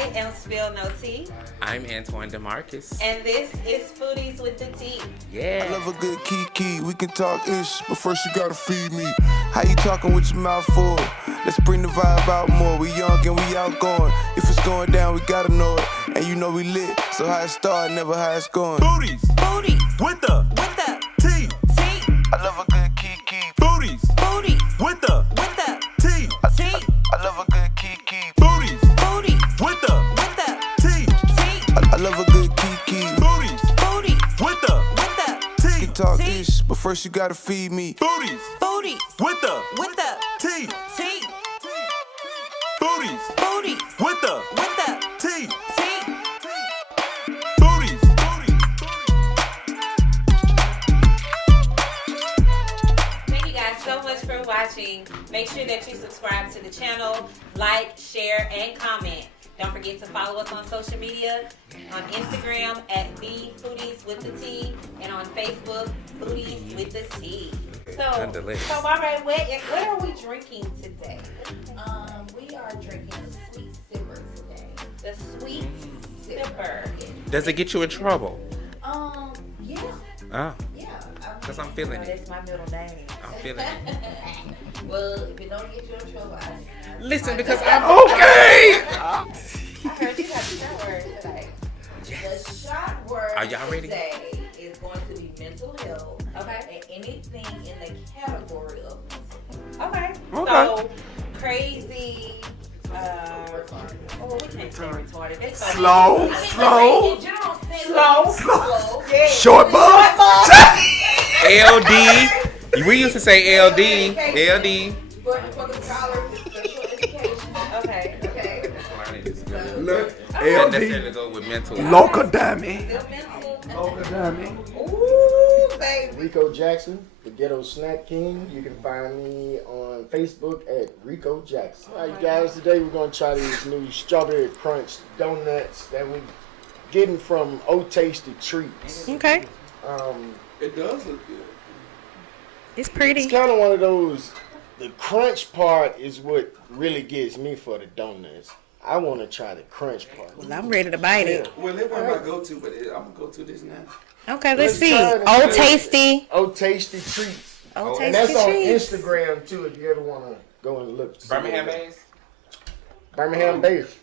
I am Spill No Tea. I'm Antoine DeMarcus. And this is Foodies with the Tea. Yeah. I love a good kiki. We can talk ish, but first you gotta feed me. How you talking with your mouth full? Let's bring the vibe out more. We young and we outgoing. If it's going down, we gotta know it. And you know we lit, so how it start, never how it's going. Foodies with the Tea. I love a good kiki. Foodies with the Tea. I love a good kiki. Foodies with the Tea. I love a good kiki. Foodies with the We Tea. can talk ish, but first you gotta feed me. Foodies with the Tea. Foodies with the Tea. Foodies. Thank you guys so much for watching. Make sure that you subscribe to the channel, like, share, and comment. Don't forget to follow us on social media, on Instagram at the Foodies with the Tea, and on Facebook, Foodies with the Tea. So BarBae, what are we drinking today? We are drinking a sweet sipper today. The sweet sipper. Does it get you in trouble? Yeah. Oh, Yeah. because I'm feeling it. That's my middle name. I'm feeling it. Well, if it don't get you in trouble, Listen, because I'm okay. I heard you have a shot word today. the shot word Are y'all ready? today is going to be mental health. Okay. And anything in the category of mental Okay. Okay. So crazy. We can't say retarded. That's so Slow. health. In general, slow. Yeah. Short bus. LD. We used to say LD. LD. For the scholars, it's special education. Okay. Okay. Look, Doesn't LD. necessarily go with mental. Local dummy. Still mental. Local dummy. Ooh, baby. Rico Jackson, the Ghetto Snack King. You can find me on Facebook at Rico Jackson. All right, you guys, today we're going to try these new strawberry crunch donuts that we're getting from O Tasty Treats. Okay, It does look good. it's pretty. It's kind of one of those, the crunch part is what really gets me for the donuts. I want to try the crunch part. Well, I'm ready to bite it. Well, it wasn't my go-to, but I'm going to go to this now. Okay, let's see. try it. Old Tasty. O Tasty Treats. Old And that's Tasty on treats. Instagram too if you ever want to go and look. Birmingham base. Birmingham base.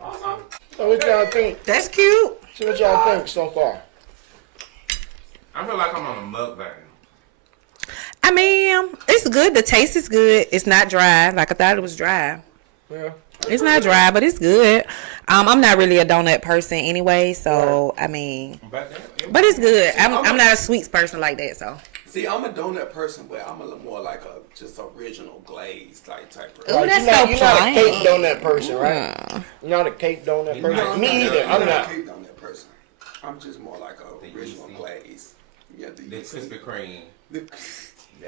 Awesome. So what y'all think? That's cute. So what y'all think so far? I feel like I'm on a mukbang. I mean, it's good. The taste is good. It's not dry. Like I thought it was dry. Yeah. It's not dry, but it's good. I'm not really a donut person anyway, so I mean, but it's good. I'm not a sweets person like that, so. See, I'm a donut person, but I'm a little more like a just original glaze type Ooh, Like, that's you're so not a plain. cake donut person, right? You're not a cake donut person. Me either. I'm not not. a cake donut person. I'm just more like a original glaze. Yeah, The Krispy Kreme.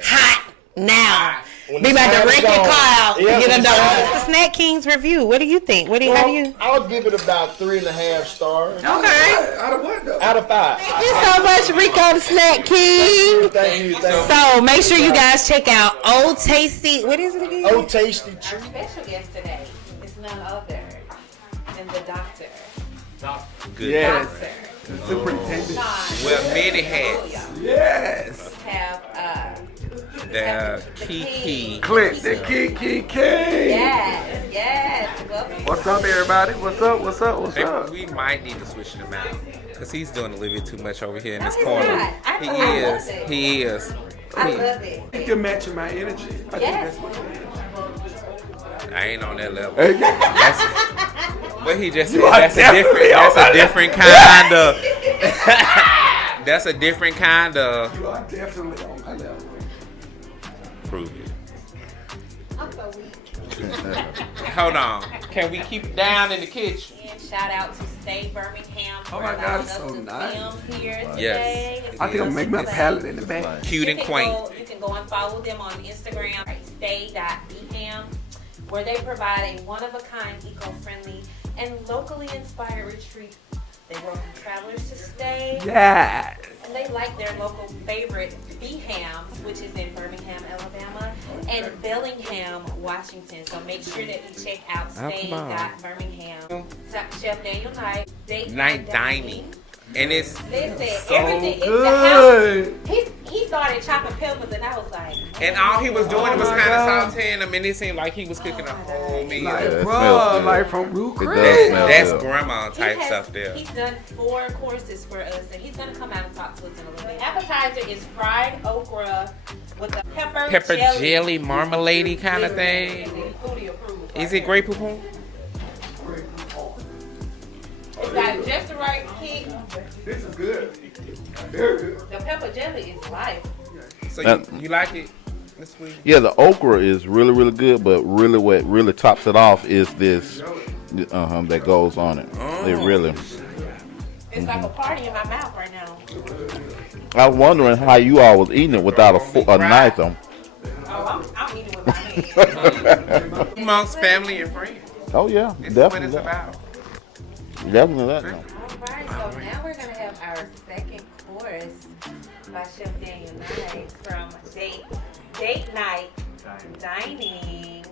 Hot now. When Be the about to time wreck is your on. car. Yeah, Get when a the time- donut. The Snack King's review. What do you think? How do you? I'll give it about 3.5 stars Okay. Out of what though? out of 5. Thank you so much, Rico the Snack King. Thank you. So make sure you guys check out Old Tasty. What is it again? O Tasty Our Treats. special guest today is none other than the doctor. Good. Yes. Doctor. The superintendent. Shun Well, many hats. Yes. have The Kiki. Click the Kiki King. yes. Welcome. What's up, everybody? What's up? What's up? What's Maybe up? we might need to switch him out because he's doing a little bit too much over here in this he's corner. not. I He love is. it. He is. I love it. You can match my energy. I think Yes. that's what it is. I ain't on that level. Hey, That's what he just said. You are That's a definitely different. That's on a that different kind of. That's a different kind of. You are definitely on my level. Prove it. I'm so weak. Hold on. Can we keep it down in the kitchen? And shout out to Stay Birmingham for Oh my God, allowing it's us so to nice. film here today. Yes. It's I think I'm such making a my pleasure. palette in the back. Cute and quaint. You can go and follow them on Instagram, stay.beham, where they provide a one-of-a-kind, eco-friendly, and locally inspired retreat. They welcome travelers to stay Yes. and and they like their local favorite Hams, which is in Birmingham, Alabama, and Bellingham, Washington. So make sure that you check out Spain.Birmingham. Chef Daniel Knight, Date Night dining. And it's Listen, so everything. good. It's the house. He started chopping peppers, and I was like, And all he was doing was kind of sauteing them, and it seemed like he was cooking a whole meal. Like, it bro, smells good. like from Root It Chris. does smell That's good. grandma type stuff there. He's done 4 courses for us, and he's gonna come out and talk to us in a little bit. Appetizer is fried okra with a pepper Jelly marmalade kind of thing. Foodie approved. Is it Grey Poupon? It's got just the right kick. This is good. Very good. The pepper jelly is life. So you like it this week? Yeah, the okra is really, really good, but really what really tops it off is this that goes on it. It really. It's like a party in my mouth right now. I was wondering how you all was eating it without a knife on. Oh, I'm eating with my hands. Amongst family and friends. Oh yeah, This is what definitely it's that. about. Definitely that. All right, so now we're gonna have our second course by Chef Daniel Knight from Date Night Dining.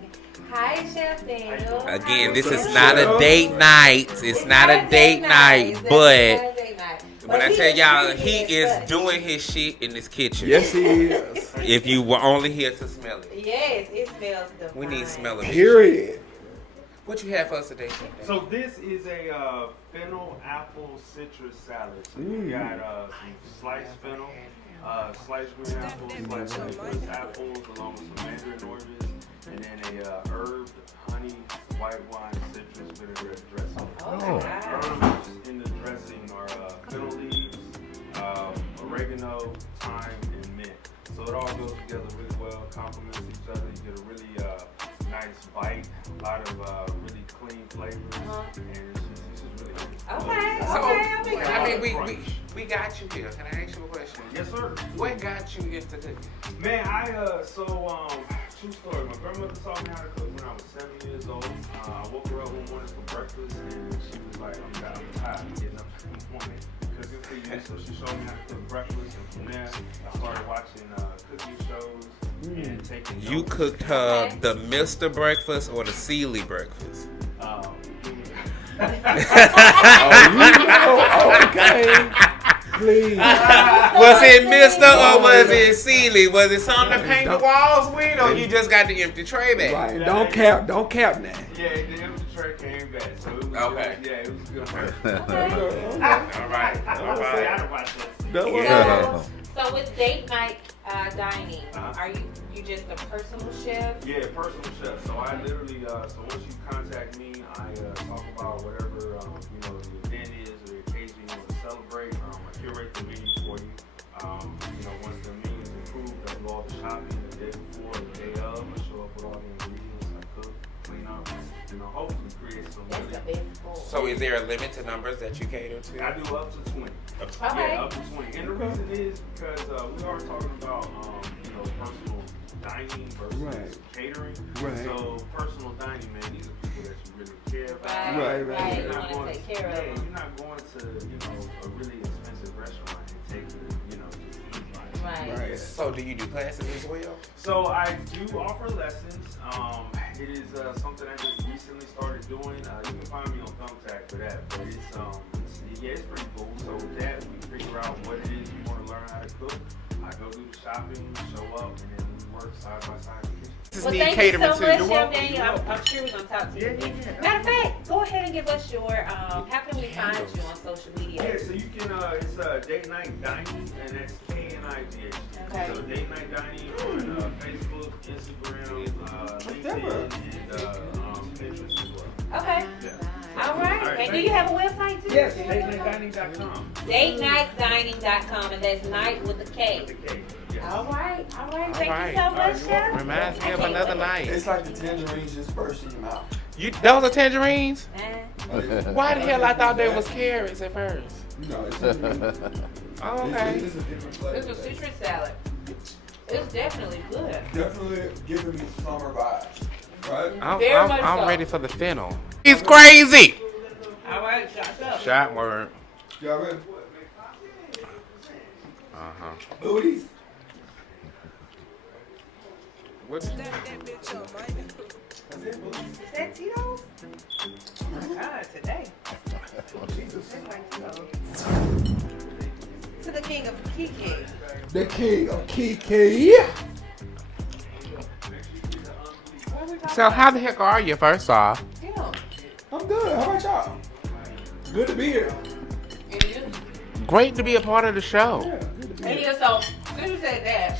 Hi, Chef Daniel. Again, this is not a date night. It's not a date night, but when I tell y'all, he is doing his shit in this kitchen. Yes, he is. If you were only here to smell it. Yes, it smells divine. We need to smell it. Period. What you have for us today, Chef Daniel? So this is a fennel apple citrus salad. So you got some sliced fennel, sliced green apples, sliced citrus apples, along with some mandarin oranges, and then a herbed honey white wine citrus vinaigrette dressing. Herbs in the dressing are fennel leaves, oregano, thyme, and mint. So it all goes together really well, complements each other. You get a really nice bite, a lot of really clean flavors, and it's just really good. We got you here. Can I ask you a question? Yes, sir. What got you into cooking? Man, true story. My grandmother taught me how to cook when I was 7 years old. I woke her up one morning for breakfast, and she was like, I'm tired of getting up in the morning cooking for you. So she showed me how to cook breakfast, and from there, I started watching cooking shows and taking notes. You cooked her the Mr. Breakfast or the Sealy Breakfast? Okay. Please. Was it Mr. or was it Sealy? Was it something to paint the walls with, or you just got the empty tray back? Right. Don't cap now. Yeah, the empty tray came back, so it was Okay. good. Yeah, it was good. All right. I don't watch that. Yeah. So with Date Night Dining, are you just a personal chef? Yeah, personal chef. So I literally, so once you contact me, I talk about whatever the event is or the occasion you want to celebrate. I curate the menu for you. Once the menu is approved, I do all the shopping the day before, the day of. I show up with all the ingredients. I cook, clean up, hopefully create some. That's the best food. So is there a limit to numbers that you cater to? I do up to 20. Okay. Yeah, up to 20. And the reason is because we are talking about personal dining versus catering. Right. So personal dining, man, these are people that you really care about. Right. You're You not want to take care of them. You're not going to a really expensive restaurant and take just eat like. Right. So do you do classes as well? So I do offer lessons. It is something I just recently started doing. You can find me on Thumbtack for that, but it's pretty cool. So with that, we figure out what it is you want to learn how to cook. I go do the shopping, show up, and then we work side by side. This Well, need thank catering you so much, too. Chef Daniel. I'm sure we're going to talk to you again. Matter of fact, go ahead and give us your, how can we find you on social media? Yeah, so you can, it's Date Night Dining, and that's KNIGH. Okay. So Date Night Dining on Facebook, Instagram, LinkedIn, and Pinterest as well. Okay. Yeah. All right. And do you have a website too? Yes, datenightdining.com. DateNightDining.com, and that's night with a K. With the K. Yes. All right. Thank right. you so much, Chef. Reminds me of another night. It's like the tangerines just burst in your mouth. Those are tangerines? Uh, Why the hell I thought they was carrots at first? No, it's Oh, okay. It's a different flavor. It's a citrus salad. It's definitely good. Definitely giving me summer vibes, right? Very much I'm so. ready for the fennel. He's crazy. All right, shots up. Shot word. Y'all ready? Foodies. What? Is that Tito's? Oh my God, today. To the king of Kiki. The king of Kiki. So how the heck are you, first off? Yeah. I'm good. How about y'all? Good to be here. And you? Great to be a part of the show. Yeah, good to be And here. you, so, since you said that,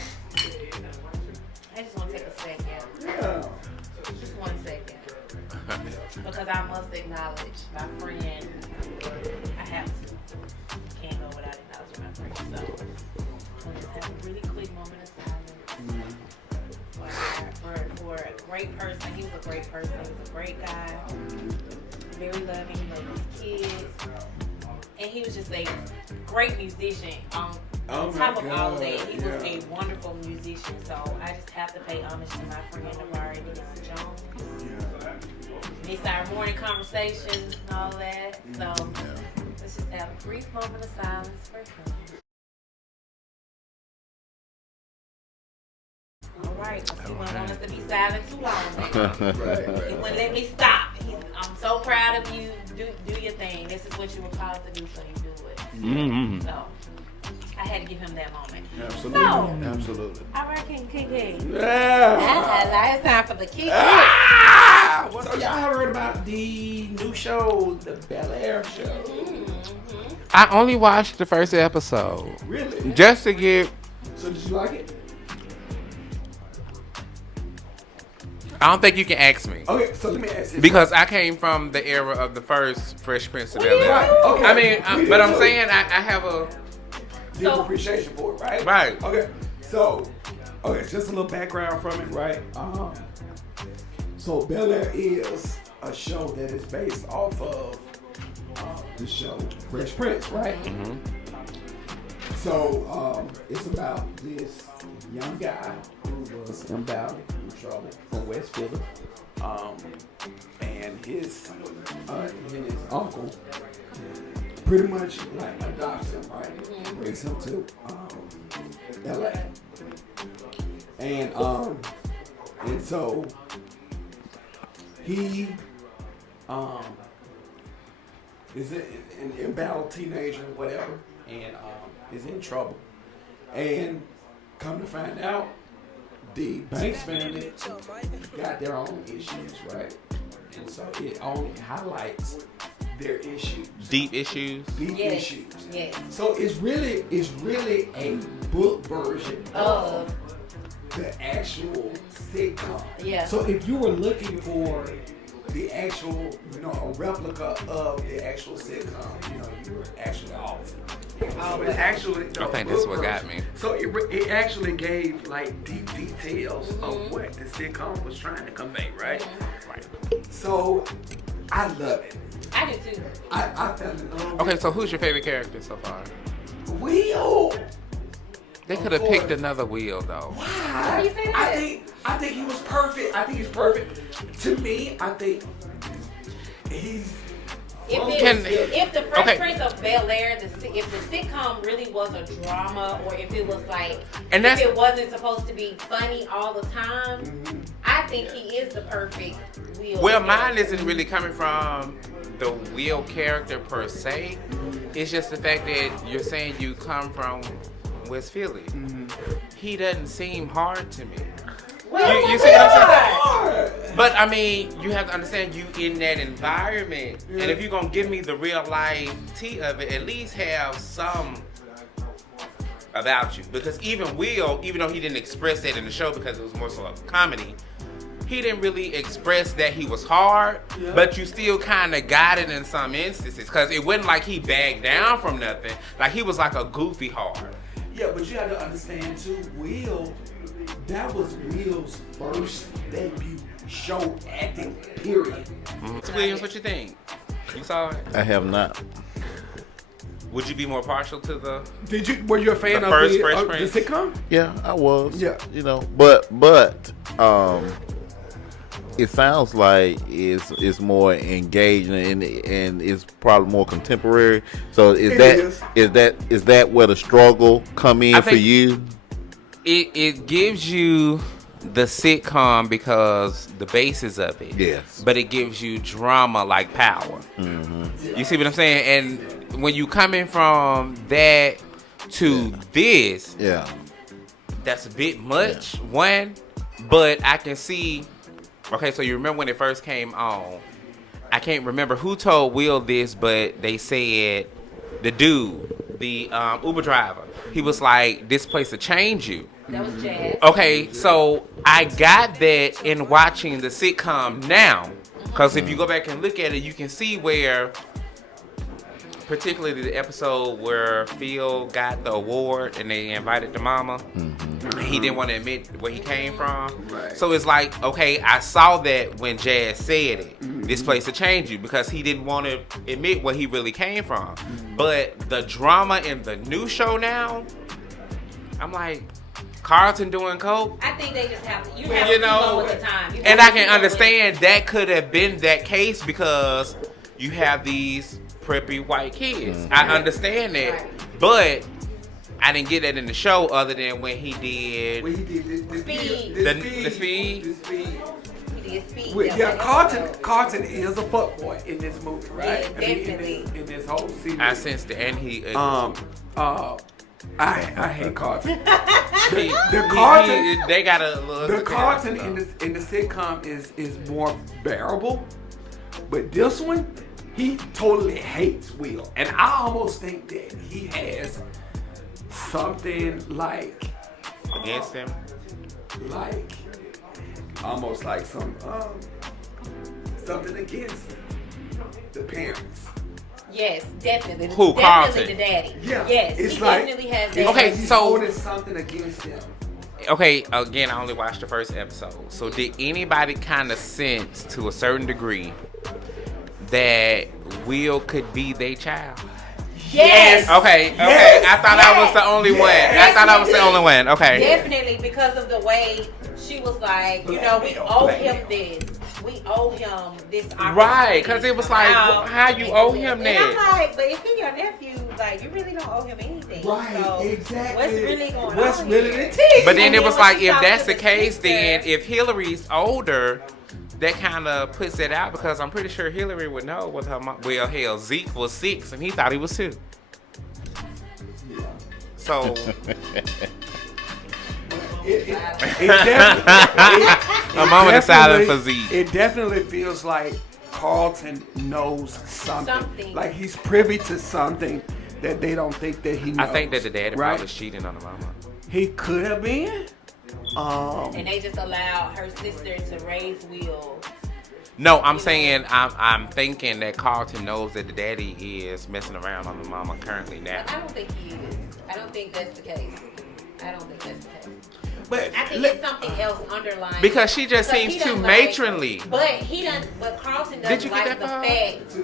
I just want to take a second. Yeah. Just 1 second. Because I must acknowledge my friend. I have to. Can't go without acknowledging my friend. So, I'll just have a really quick moment of silence. For a great person. He was a great person. He was a great guy. Very loving. He loved his kids. And he was just a great musician. On top of all of that, he was a wonderful musician. So I just have to pay homage to my friend BarBae Jones. Miss our morning conversations and all that. So let's just have a brief moment of silence for him. All right, he wouldn't want us to be silent too long. He wouldn't let me stop. I'm so proud of you. Do your thing. This is what you were called to do, so you do it. Mm-hmm. So I had to give him that moment. Absolutely. So, Absolutely. all right, Kiki. Yeah. It's time for the Kiki. So y'all heard about the new show, the Bel Air show? I only watched the first episode. Really? Just to get. So did you like it? I don't think you can ask me. Okay, so let me ask you. Because I came from the era of the first Fresh Prince of Bel-Air. Right, okay. I mean, We but did I'm too. saying I have a... Deep appreciation for it, right? Right. Okay, so, just a little background from it, right? So Bel Air is a show that is based off of the show Fresh Prince, right? Mm-hmm. So it's about this young guy who was inbound in trouble from West Philly, and his uncle pretty much like adopts him, right? Brings him to LA, and so he is an embattled teenager, whatever, and is in trouble. And come to find out, the Banks family got their own issues, right? And so it only highlights their issues. Deep issues. Deep issues. Yes. So it's really a book version of the actual sitcom. Yeah. So if you were looking for the actual, a replica of the actual sitcom, you were actually off. So it's actually I think that's what got me. So it actually gave like deep details of what the sitcom was trying to convey, right? Right. So I love it. I do too. I fell in love. Okay, so who's your favorite character so far? Will. They could have picked another Will though. Why you say that? I think he was perfect. I think he's perfect. To me, I think he's. If the Fresh Prince of Bel-Air, if the sitcom really was a drama, or if it was like, if it wasn't supposed to be funny all the time, I think he is the perfect Will. Well, mine isn't really coming from the Will character per se. It's just the fact that you're saying you come from West Philly. He doesn't seem hard to me. You see what I'm saying? But I mean, you have to understand you in that environment, and if you're gonna give me the real life tea of it, at least have some about you. Because even Will, even though he didn't express that in the show because it was more so a comedy, he didn't really express that he was hard, but you still kind of got it in some instances because it wasn't like he backed down from nothing. Like he was like a goofy hard. Yeah, but you have to understand too, Will. That was Will's first debut show acting, period. Williams, what you think? You saw it? I have not. Would you be more partial to the? Were you a fan of first the Fresh Prince? sitcom? Yeah, I was. Yeah. But it sounds like it's more engaging and it's probably more contemporary. So is that where the struggle come in for you? It gives you the sitcom because the basis of it. Yes. But it gives you drama like Power. Mm-hmm. You see what I'm saying? And when you coming from that to this, that's a bit much. Yeah. One, but I can see. Okay, so you remember when it first came on? I can't remember who told Will this, but they said the dude, the Uber driver, he was like, "This place will change you." That was Jazz. Okay, so I got that in watching the sitcom now, because if you go back and look at it, you can see where, particularly the episode where Phil got the award and they invited the mama. He didn't want to admit where he came from. Right. So it's like, okay, I saw that when Jazz said it. This place will change you, because he didn't want to admit where he really came from. But the drama in the new show now, I'm like, Carlton doing coke? I think they just have to, you have to go with the time. And I can understand that could have been that case because you have these preppy white kids. I understand that. Right. But I didn't get that in the show other than when he did the speed. The speed. He did speed. Yeah, Carlton is a fuckboy in this movie, right? Yeah, definitely. In this whole series. I sensed it, and he I hate Carlton. They got a little. The Carlton in the sitcom is more bearable, but this one, he totally hates Will, and I almost think that he has something like against him, like almost like some something against the parents. Yes, definitely. Who, definitely Carlton? The daddy. Yeah. Yes, it's he like, definitely has that. Okay, he's so holding something against him. Okay, again, I only watched the first episode. So did anybody kind of sense to a certain degree that Will could be their child? Yes. Okay. Yes. I thought I was the only one. I thought I was the only one. Okay. Definitely, because of the way she was like, you know, we owe him this. We owe him this opportunity. Right, because it was like, how you owe him that? And I'm like, but if he's your nephew, like, you really don't owe him anything. Right, so exactly. What's really going on? What's really here? the tea? But then And it was when like, she if talked that's to the case, sister, then if Hillary's older, that kind of puts it out, because I'm pretty sure Hillary would know with her mom. Well, hell, Zeke was 6 and he thought he was 2. So. A moment of silence for Zeke. It definitely feels like Carlton knows something. Like he's privy to something that they don't think that he knows. I think that the daddy probably was cheating on the mama. He could have been. And they just allowed her sister to raise Will. No, I'm saying I'm thinking that Carlton knows that the daddy is messing around on the mama currently now. I don't think he is. I don't think that's the case. I don't think that's the case. But I think it's something else underlying. Because she just seems too matronly. But Carlton doesn't like the fact.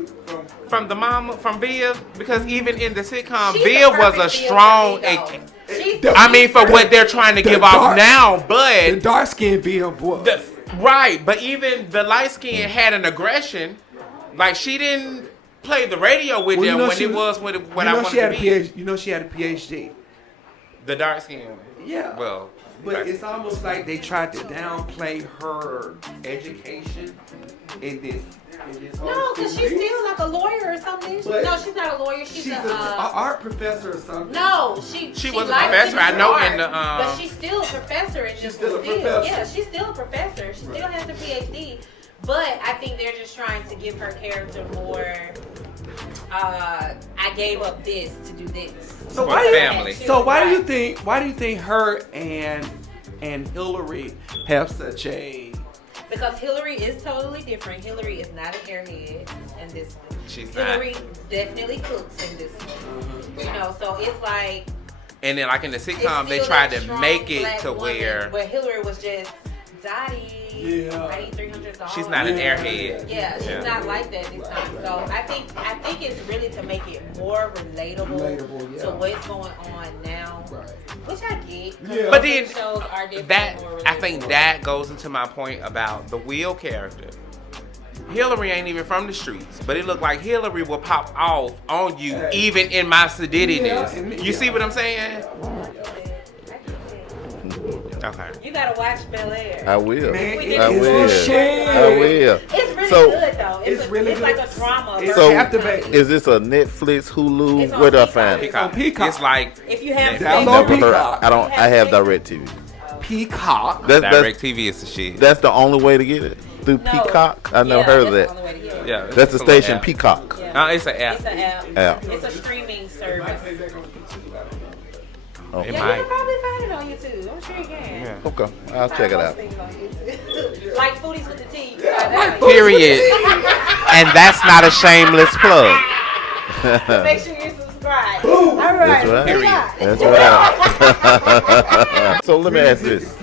From the mama, from Viv? Because even in the sitcom, Viv was a strong. I mean, for what they're trying to give off now, but. The dark skinned Viv was. Right, but even the light skin had an aggression. Like, she didn't play the radio with them when it was what I wanted to be. You know she had a PhD. The dark skin. Yeah. Well. But it's almost like they tried to downplay her education in this No, because she's still like a lawyer or something. No, she's not a lawyer. She's an art professor or something. No, she was a professor. I know in the but she's still a professor in this field. Yeah, she's still a professor. She still has a PhD. But I think they're just trying to give her character more. I gave up this to do this. So why do you think her and Hillary have such a? Because Hillary is totally different. Hillary is not a airhead in this one. Hillary definitely cooks in this one. You know, so it's like. And then, like in the sitcom, they tried to make it to where Hillary was just Dottie. Yeah. I need $300. She's not an airhead. Yeah, she's not like that this time. So I think it's really to make it more relatable to what's going on now. Right. Which I get. Yeah. But then shows are different, that more I think relatable. that goes into my point about the Will character. Hillary ain't even from the streets, but it looked like Hillary will pop off on you even in my sedittiness. You see what I'm saying? Okay. You gotta watch Bel Air. I will. Man, We I did will. shit. I will. It's really So- good though. It's really it's good. like a drama. It's So- captivating. Is this a Netflix, Hulu? It's on Where do I Peacock. find it? It's on Peacock. It's like If you have Download Never heard. Peacock. I have DirecTV. Peacock. That's DirecTV is the shit. that's the only way to get it through No. Peacock. I never Yeah, heard of that's that. the only way to get it. Yeah, That's the a little station app. Peacock. Yeah. It's an app. It's an app. App. It's a streaming service. Okay. It Yeah, might. you can probably find it on YouTube. I'm sure you can. Yeah. Okay, I'll check it out. Like Foodies with the T. You can find that on Period. And that's not a shameless plug. YouTube. Make sure you subscribe. All right. That's right. Period. That's right. So let me ask this: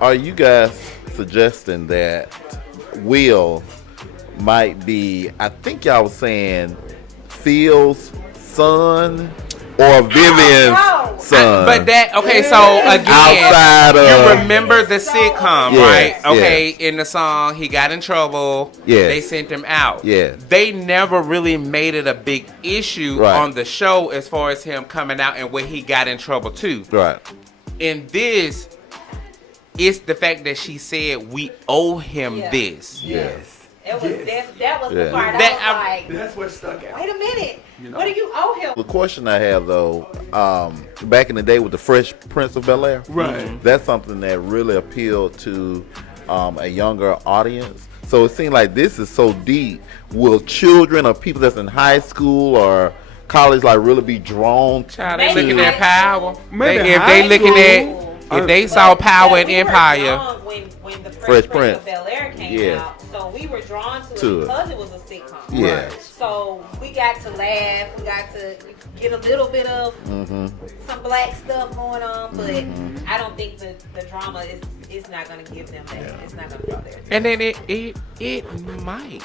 are you guys suggesting that Will might be? I think y'all was saying Phil's son or Vivian's no. son. But that okay, so again, Outside of- you remember the sitcom, Yes, right? Okay, yes. in the song, he got in trouble. Yes. They sent him out. Yes. They never really made it a big issue Right. on the show as far as him coming out and what he got in trouble too. right. In this, it's the fact that she said we owe him Yeah. this. Yes. That was that was Yeah. the part That- I was like, That's what stuck out. wait a minute. You know. What do you owe him? The question I have though, back in the day with the Fresh Prince of Bel Air, Right. that's something that really appealed to a younger audience. So it seems like this is so deep. Will children or people that's in high school or college like really be drawn to? Child, they Maybe looking at high power. Maybe If high they looking school. at, if they saw power But and we were empire. drawn when the Fresh Fresh Prince Prince. of Bel Air came Yeah. out, so we were drawn to To it it. because it was a sitcom. Yeah. So we got to laugh. We got to get a little bit of some black stuff going on, but I don't think the drama is not going to give them that. It's not going to draw their attention. And then it might.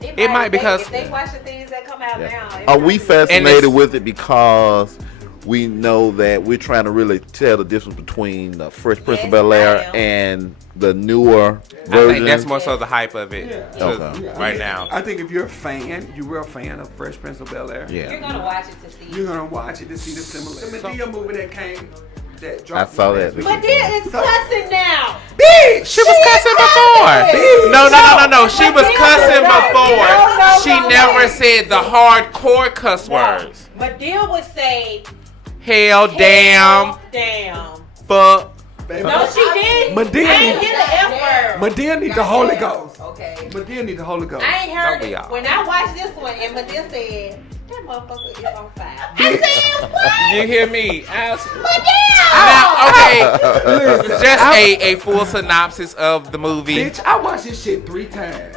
Yeah. It might if they- because- if they watch the things that come out now, it Are might we be- fascinated it's- with it because we know that we're trying to really tell the difference between the Fresh Prince of Yes, Bel I Air am. and the newer I version? think that's more so the hype of it Yeah. to- Okay. right now. I think if you're a fan, you were a fan of Fresh Prince of Bel Air. Yeah. You're gonna watch it to see. You're gonna watch it to see the similar. The Medea movie that came, that I dropped. saw that. But there is cussing now. Bitch! She was cussing before. No. She was cussing before. No, She never said the hardcore cuss words. Madea would say, Hell, damn, damn. fuck. No, she didn't. Madea I ain't need- hear the F word. Medea need the Holy Ghost. Okay. Medea need the Holy Ghost. I ain't heard Don't we it. all? When I watched this one and Madea said, that motherfucker is on fire. I said, what? You hear me? Madea! Now, okay, just a full synopsis of the movie. Bitch, I watched this shit 3 times.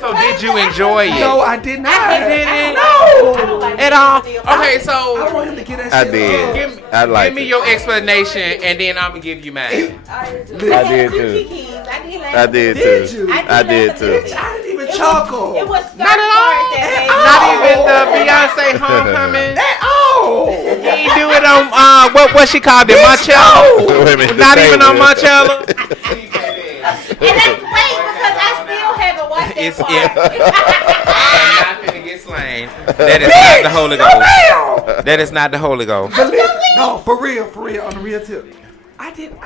So did you enjoy it? No, I did not. I didn't. No. At all? Okay, so I want him to get that I shit did. off. I give me it. your explanation, and then I'm gonna give you mine. I did too. I did Did too. you? I did too. Bitch, I didn't even chuckle. It was Not at all. Not even the Beyonce homecoming. Oh! He ain't do it on what she called it, Moncello. Wait a minute, Not even on same minute. Moncello. And that's wait because I still haven't watched that It's part. I'm not finna get slain. That is not the Holy Ghost. That is not the Holy Ghost. But listen, no, for real, on the real tip. I didn't.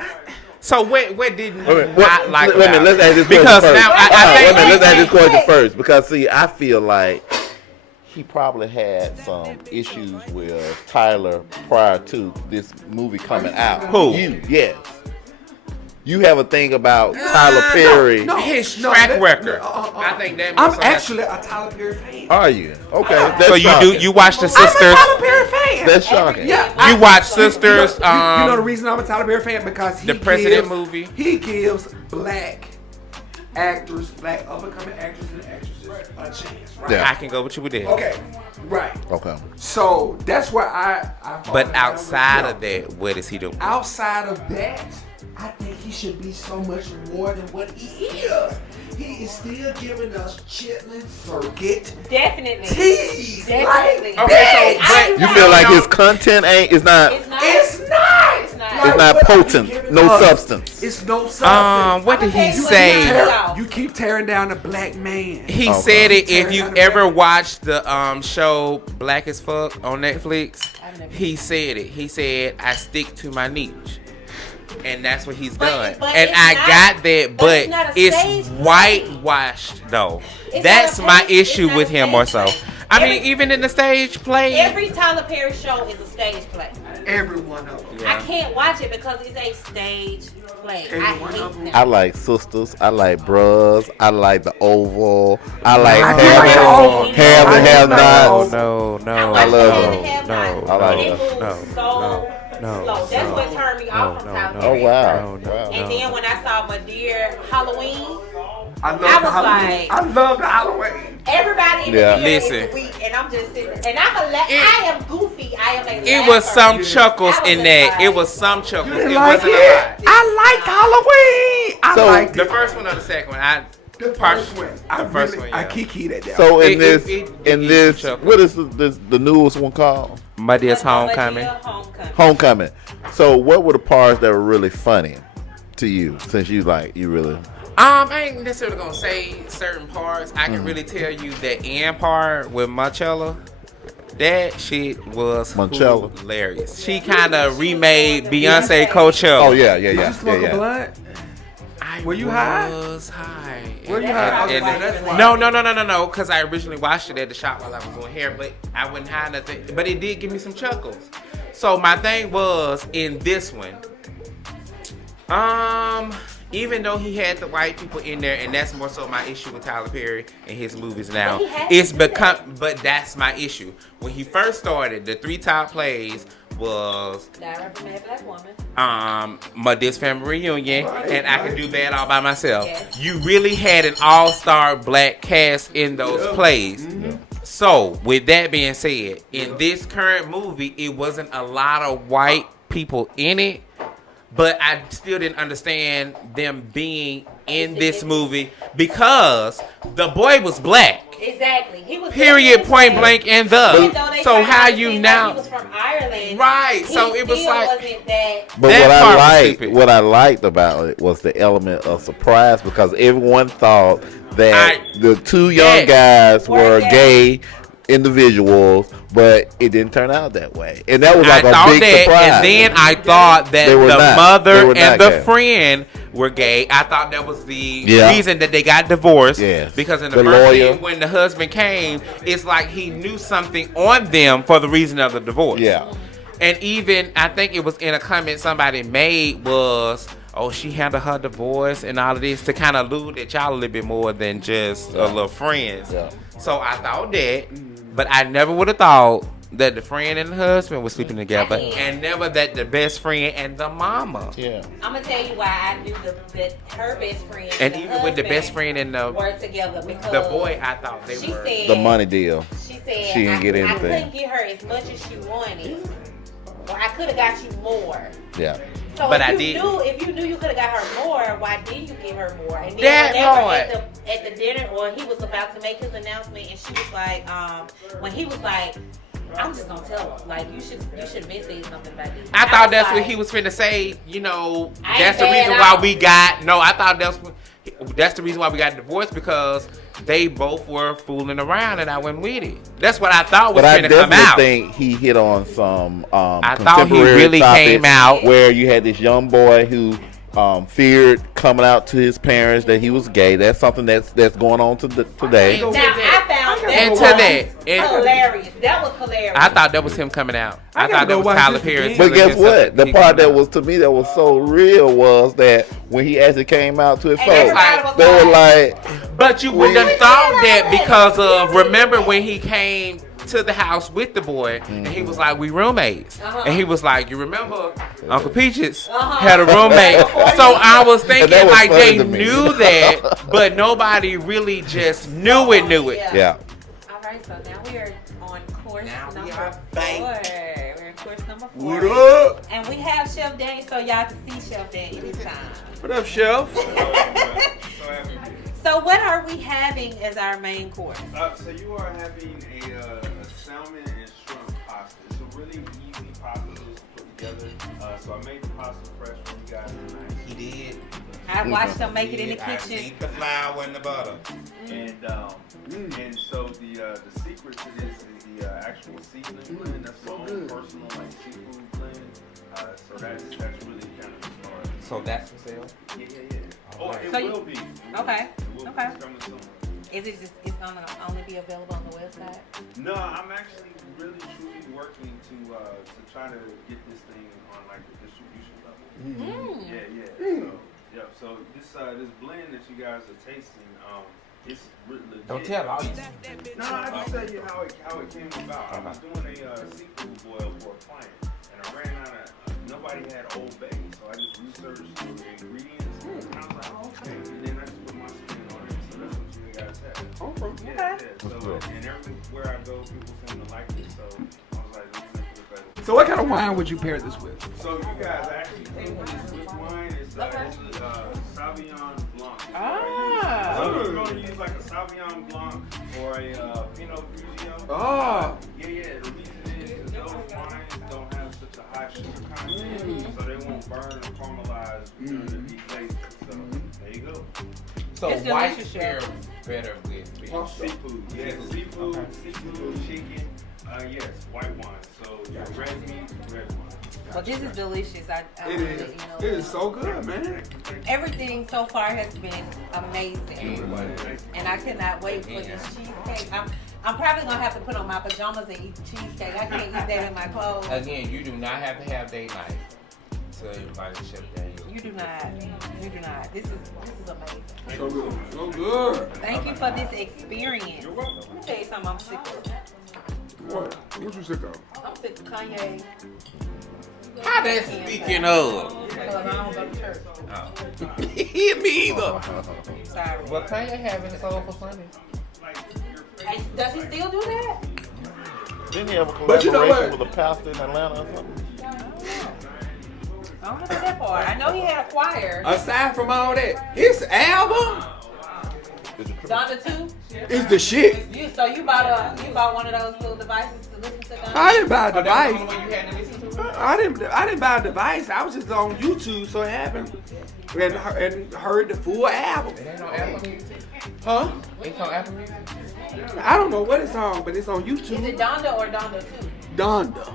So what did you Wait a minute, not like wait a minute, about let's it? ask this question Because first. now I Wait a minute, think let's ask this question Wait. first. Because see, I feel like he probably had some issues with Tyler prior to this movie coming out. Who? You, yes. You have a thing about Tyler Perry. no. his No, track that- record. no, I think that. I'm was actually a Tyler Perry fan. Are you? Okay. That's So you shocking. you watch the I'm a sisters? Tyler Perry fan. That's shocking. Yeah, You watch Sisters? You know the reason I'm a Tyler Perry fan because he The President gives, movie. He gives black actors, black up and coming actors and actresses a chance. Right? Yeah. I can go with you with that. Okay. Right. Okay. So that's where I But outside of that, what is he doing? outside of that, I think he should be so much more than what he is. He is still giving us chitlin circuit Definitely. teas. Definitely. Like, Okay, so I but You feel like his content It's not. it's not. It's not. it's not what are you potent, giving no us? substance. It's no substance. what did he I'ma tell you what say? he said. You keep tearing down the black man. He Okay. said it. If Turn you out ever the- watched the show Black as Fuck on Netflix, I've never he said it. He said, "I stick to my niche," and that's what he's But- done. but And it's I not- got that, but but it's not a it's stage play. whitewashed though. It's That's not a my play- it's issue not with a him, stage more so. play. I Every- mean, even in the stage play, Every Tyler Perry show is a stage play. Every one of them. I can't watch it because it's a stage play. Every I one of hate them. them. I like Sisters. I like Bros. I like The Oval. I like I Have like and Oval. Have and Have I like Nots. Oval. no, I love Have them. and Have No, Nots. I like And it them. moves so slow. That's what turned me off from Tyler Oh Perry. wow! No, Wow. And then when I saw my dear Halloween, I love I the was Halloween. like- I love the Halloween. everybody in Yeah. the theater Listen. is weak, and I'm just sitting. And I am goofy. I am a. it was laugher. some chuckles I was in just that. like- It was some chuckles. You didn't It like wasn't it? a lot. I like Halloween. I So- liked The it. first one or the second one? The first one. I The first really, one, I yeah. kikied at that. So in It- this, it in eats this, some chuckles. what is the newest one called? Muddy's But Homecoming. Homecoming. Homecoming. So what were the parts that were really funny to you? Since you really. I ain't necessarily gonna say certain parts. I can really tell you that end part with Marcella. That shit was Marcella. hilarious. She kind of remade Beyonce Coachella. Oh yeah, Did you smoke a blunt? I Were you high? was high. Were you And- high? and- Okay, that's why. No. Because I originally watched it at the shop while I was doing hair, but I wasn't high nothing. But it did give me some chuckles. So my thing was in this one. Even though he had the white people in there, and that's more so my issue with Tyler Perry and his movies now, But he had it's to do become. But that's my issue. When he first started, the 3 top plays was Direct from Mad Black Woman. my This Family Reunion, and I Can Do Bad All by Myself. Yes. You really had an all-star black cast in those plays. So, with that being said, in this current movie, it wasn't a lot of white people in it, but I still didn't understand them being in this movie because the boy was black. Exactly. He was Period, point blank, and Even the. though they So tried how to you seem now? Like he was from Ireland. Right, so he it was still like- wasn't that. But That what part I was liked, stupid. what I liked about it was the element of surprise because everyone thought that the 2 young guys were gay individuals, but it didn't turn out that way, and that was like I a thought big that, surprise. and then I thought that They were the not. They mother were and not the gay. friend were gay. I thought that was the Yeah. reason that they got divorced. Yes. Because in the, The first lawyer. scene, when the husband came, it's like he knew something on them for the reason of the divorce. Yeah. And even I think it was in a comment somebody made was, oh, she handled her divorce and all of this to kind of allude at y'all a little bit more than just a little friends. Yeah. So I thought that, but I never would have thought that the friend and the husband were sleeping together, and never that the best friend and the mama. Yeah. I'm gonna tell you why I knew that her best friend And the even with the husband best friend and the were together because the boy, I thought they she were. said The money deal. She said She didn't get I anything. couldn't get her as much as she wanted. Well, I could have got you more. Yeah. So But if I you did. if you knew you could have got her more, why didn't you give her more? And then That whenever part. at the dinner, or he was about to make his announcement, and she was like, when he was like, I'm just gonna tell her, like you should have been saying something about this. I thought was that's like, what he was finna say. You know, I that's ain't the reason bad why out. we got. No, I thought that's the reason why we got divorced because they both were fooling around and I went with it. That's what I thought was But I finna come definitely out. think he hit on some I thought he contemporary really topics came out. where you had this young boy who feared coming out to his parents that he was gay. That's something that's going on today. Now I found And to that that, hilarious. That was hilarious. I thought that was him coming out. I thought that was Tyler Perry. But telling guess himself what? The he part coming that was to me that was so real was that when he actually came out to his And folks, everybody was they were like, like, But you wouldn't have thought that because of remember when he came to the house with the boy and he was like, we roommates. And he was like, you remember Uncle Peaches had a roommate. So I was thinking that was like funny they to me. knew that, but nobody really just knew it. yeah. All right, so now we are on course Now we number are 4. back. We're in course number 4. What up? And we have Chef Daniel, so y'all can see Chef Daniel this time. What up, Chef? So what are we having as our main course? So you are having a salmon and shrimp pasta. It's a really easy pasta to put together. So I made the pasta fresh for you guys tonight. He did. I watched them make it in the I kitchen. seen the flour and the butter. And so the secret to this is the actual seasoning blend. That's my own personal like seafood blend. So that's really kind of the start. So that's for sale? Yeah. Oh, it So will be. Okay. It will be. Okay. It's coming soon. Is it just, it's gonna only be available on the website? No, I'm actually really truly working to try to get this thing on like the distribution level. Yeah. So this blend that you guys are tasting, it's really legit. Don't tell all you. No, I just tell you how it came about. I was doing a seafood boil for a client, and I ran out of nobody had Old Bay, so I just researched the ingredients, and I was like, okay, and then I just put my spin on it. So that's what you guys have. Yeah. So and everywhere I go, people seem to like it. So I was like, let's make it better. So what kind of wine would you pair this with? So you guys actually taking this with wine. It's Sauvignon Blanc. So you're going to use like a Sauvignon Blanc or a Pinot Grigio. Oh. Yeah. The reason is those wines don't have such a high sugar content, so they won't burn or caramelize during the deglazing. So there you go. So It's white delicious, pair Chef. better with Seafood, seafood, chicken, yes, white wine. So your red meat, red wine. Well, this is delicious. I It is. It is so good, man. Everything so far has been amazing, and I cannot wait for this cheesecake. I'm probably gonna have to put on my pajamas and eat cheesecake. I can't eat that in my clothes. Again, you do not have to have date night to invite Chef Daniel. You do not. You do not. This is amazing. So good. So good. Thank you for this experience. Let me tell you something I'm sick of. What? What you sick of? I'm sick of Kanye. How that speaking of? Because I don't go to church. Oh. Me either. Sorry. Well, Kanye having soul for Sunday. Does he still do that? Didn't he have a But you know collaboration what? with a pastor in Atlanta or something? I don't know that part. I know he had a choir. Aside from all that, his album Donda 2? is the shit. So you bought one of those little devices to listen to Donda? I didn't buy a Oh, that's the device. only one you had to listen to? I didn't buy a device. I was just on YouTube, so it happened, and heard the full album. It ain't on Apple Music. Huh? It's on Apple Music. I don't know what it's on, but it's on Is YouTube. it Donda or Donda 2? Donda.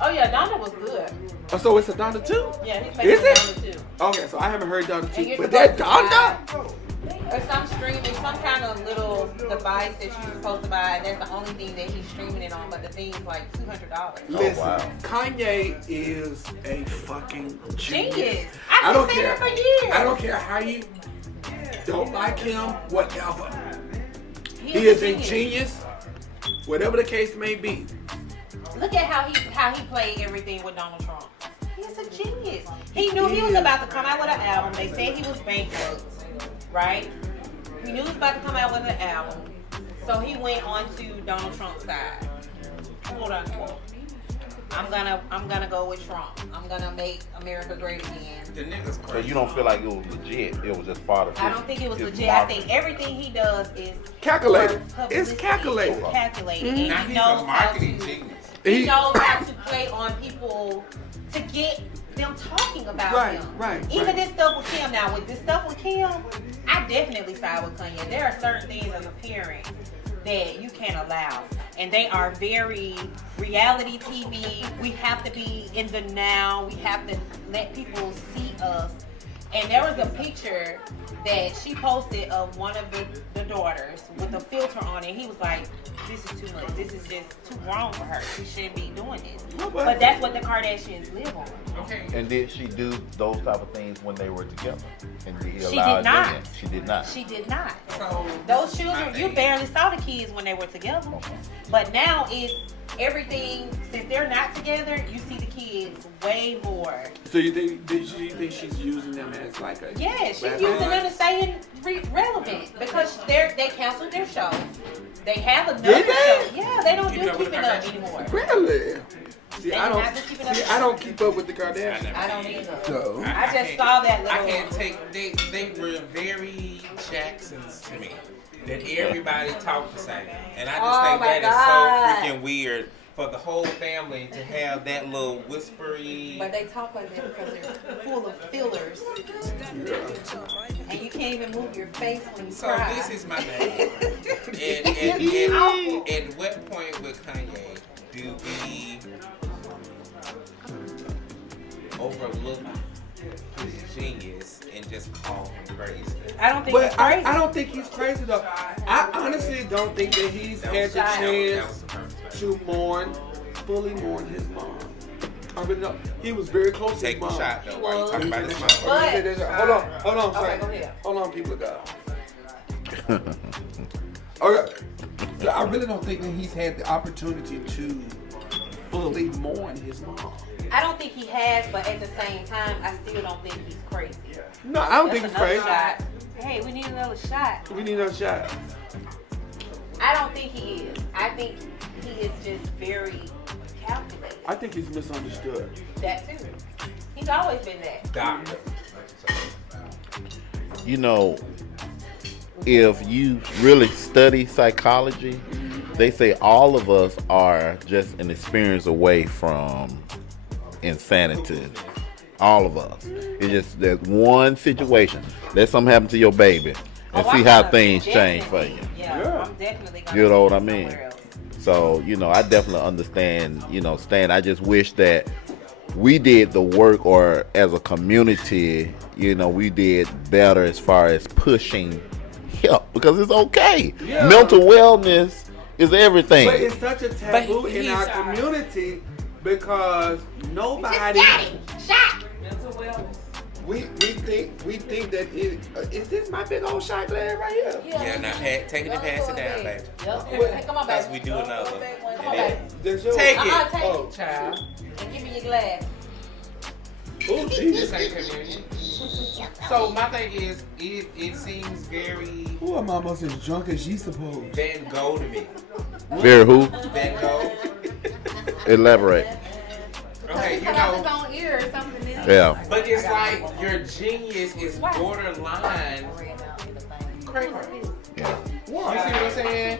Oh yeah, Donda was good. Oh, so it's a Donda too? Yeah, he's Is making it? Donda 2. Okay, so I haven't heard Donda And too, you're but that supposed to Donda. Or some streaming, some kind of little device that you're supposed to buy, and that's the only thing that he's streaming it on, but the thing's like $200. Listen, wow. Kanye is a fucking genius. Genius. I I've don't been saying care. that for years. I don't care how you don't like him, whatever. He He is a genius. genius, whatever the case may be. Look at how he played everything with Donald Trump. He's a genius. He knew he was about to come out with an album. They said he was bankrupt, right? He knew he was about to come out with an album, so he went on to Donald Trump's side. Quote unquote. I'm gonna go with Trump. I'm gonna make America great again. The nigga's So crazy. you don't feel like it was legit? It was just part of his, I don't think it was his legit. I marketing. think everything he does is Calculated. for It's publicity. calculated. It's calculated. And Now he he's knows a marketing genius. He knows how to play on people to get them talking about Right, him. right, Even right. this stuff with Kim. Now, with this stuff with Kim, I definitely side with Kanye. There are certain things as a parent that you can't allow. And they are very reality TV. We have to be in the now. We have to let people see us. And there was a picture that she posted of one of the daughters with a filter on it. He was like, this is too much. This is just too wrong for her. She shouldn't be doing this. But that's what the Kardashians live on. Okay. And did she do those type of things when they were together? And did he She allow did not. it in? She did not. She did not. So Those children, you barely saw the kids when they were together. But now it's everything, since they're not together, you see the kids way more. So you think she's using them as like a Yeah, she's weapon? using them to stay relevant because they canceled their show. They have another Did they? show. Yeah, they don't do Keeping Up with Keeping the Up Kardashians? anymore. Really? See, They I not just keeping up don't. with See, I don't keep up with the Kardashians. I don't either. So I just saw that little. I can't take. They were very Jacksons to me. That everybody talked the same, and I just think that is so freaking weird for the whole family to have that little whispery. But they talk like that because they're full of fillers. And you can't even move your face when you So cry. this is my thing. At what point with Kanye do we overlook his genius and just call him crazy? I don't think he's crazy. I don't think he's crazy though. I honestly don't think that he's had the chance to fully mourn his mom. I really don't. He was very close to his Take the mom. shot though while you talking about his mom. Hold on, Okay, sorry. go ahead. Hold on, people of God. Okay. So I really don't think that he's had the opportunity to fully mourn his mom. I don't think he has, but at the same time, I still don't think he's crazy. No, I don't That's think he's another crazy. shot. Hey, we need another shot. We need another shot. I don't think he is. I think he is just very calculated. I think he's misunderstood. That too. He's always been that. Doctor. You know, if you really study psychology, they say all of us are just an experience away from insanity. All of us. It's just that one situation. Let something happen to your baby and see how things change for you. Yeah, I'm definitely gonna You know what go I mean? somewhere else. So, you know, I definitely understand, Stan. I just wish that we did the work, or as a community, we did better as far as pushing help, because it's okay. Yeah. Mental wellness is everything. But it's such a taboo in our community because nobody. Shot. Mental wellness. We think that is this my big old shot glass right here? Yeah, now take it and pass it down, baby. Yep. Come on, Because baby. we do another. Come And on, then baby. That's yours. take it. Take Oh, it, child. And give me your glass. Oh, Jesus. This ain't communion. So my thing is, it seems very Ooh, I'm almost as drunk as she's supposed. Van Gogh to me. Very who? Van Gogh. Elaborate. Okay, you Cut off his know, own ear or something. Yeah. but it's like your genius is borderline crazy. Yeah. You see what I'm saying?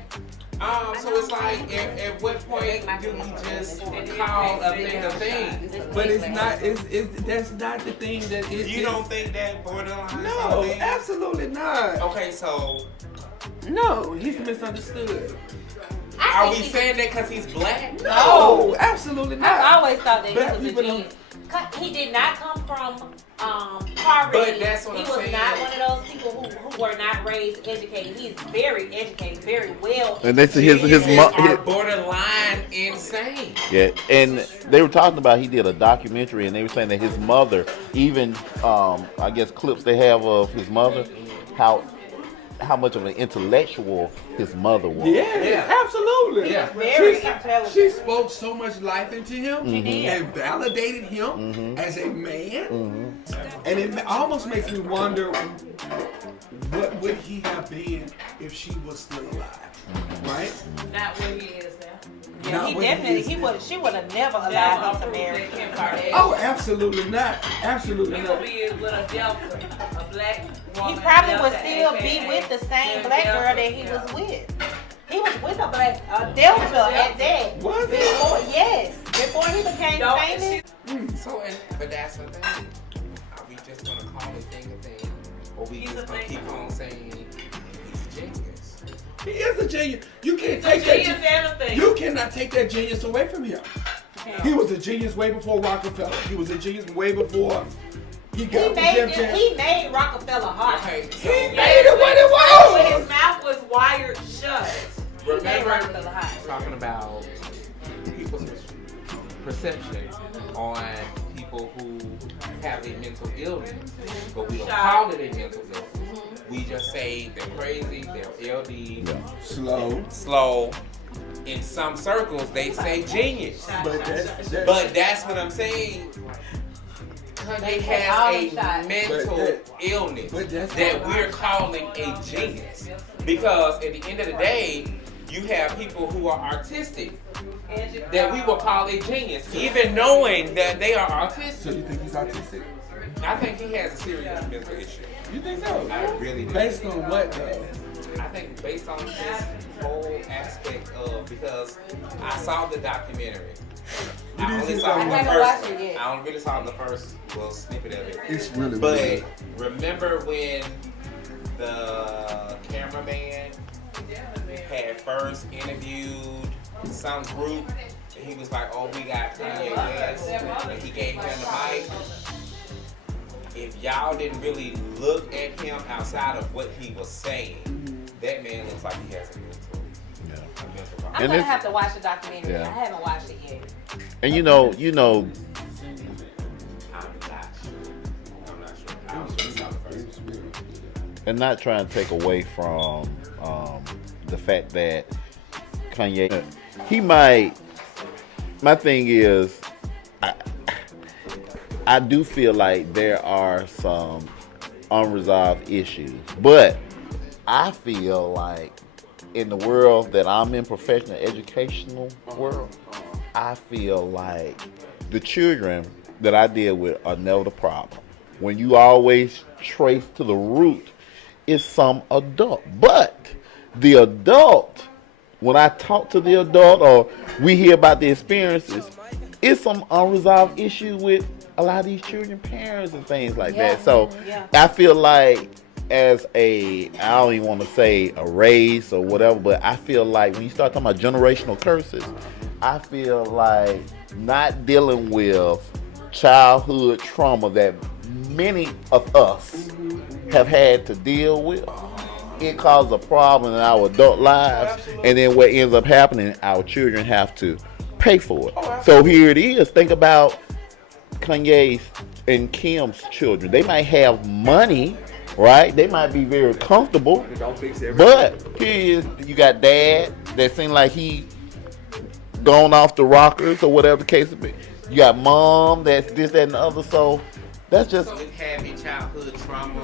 So it's like, at what point do we just call a thing a thing? But it's not. It's that's not the thing that it. You don't think that borderline No, is something? absolutely not. Okay, so No, he's misunderstood. are we saying that because he's black? No, absolutely not. I always thought that Black he was a people genius. He did not come from poverty. But that's what he I'm was saying. not one of those people who were not raised educated. He's very educated, very well. And they say his Geniuses mom. are borderline insane. Yeah, and they were talking about, he did a documentary, and they were saying that his mother, even I guess clips they have of his mother, how much of an intellectual his mother was. Yeah, absolutely. Yeah. Very intelligent. She spoke so much life into him did. and validated him as a man. And it almost makes me wonder, what would he have been if she was still alive, right? Not where he is now. Yeah, Not he what definitely, he is. she would have never allowed him to marry Kim Kardashian. Oh, absolutely not. Absolutely He not. would be with a Delta, a black woman. He probably would Delta, still AKA be with the same the black girl Delta, that he yeah. was with. He was with a Delta at that. Was he? Yes, before he became Don't- famous. So, but that's the thing. Are we just gonna call a thing a thing, or we He's just a gonna thing. keep on saying he's a genius? He is a genius. You can't He's a take that. genius and a thing. You cannot take that genius away from him. He was a genius way before Rockefeller. He was a genius way before he got with Jeff Jam. He made Rockefeller hot. Okay, He so made it what it When was. his mouth was wired shut. He made remember Rockefeller hot. talking about people's perceptions on people who have a mental illness, but we don't call it a mental illness. We just say they're crazy, they're LD, slow. In some circles, they say genius. But But that's what I'm saying. Kanye has a mental illness but that's that we're calling a genius. Because at the end of the day, you have people who are artistic that we will call a genius, even knowing that they are autistic. So you think he's autistic? I think he has a serious mental issue. You think so? I really do. Based on what though? I think based on this whole aspect of, because I saw the documentary. I only saw the first. I only really saw the first little snippet of it. It's really But good. remember when the cameraman had first interviewed some group, and he was like, "Oh, we got Kanye West," and he gave him the mic. If y'all didn't really look at him outside of what he was saying, that man looks like he has a mental problem. I'm gonna have to watch the documentary. Yeah. I haven't watched it yet. And you know, I'm not sure. I only saw the first one. and not trying to take away from the fact that Kanye, he might. My thing is, I do feel like there are some unresolved issues, but I feel like in the world that I'm in, professional educational world, I feel like the children that I deal with are never the problem. When you always trace to the root, it's some adult. But the adult, when I talk to the adult or we hear about the experiences, it's some unresolved issue with a lot of these children, parents and things like that. So I feel like as I don't even want to say a race or whatever, but I feel like when you start talking about generational curses, I feel like not dealing with childhood trauma that many of us have had to deal with, it causes a problem in our adult lives, and then what ends up happening, our children have to pay for it. So here it is. Think about Kanye's and Kim's children. They might have money, right? They might be very comfortable, but here is, you got dad that seems like he gone off the rockers or whatever the case may be. You got mom that's this, that, and the other. So that's just. So having childhood trauma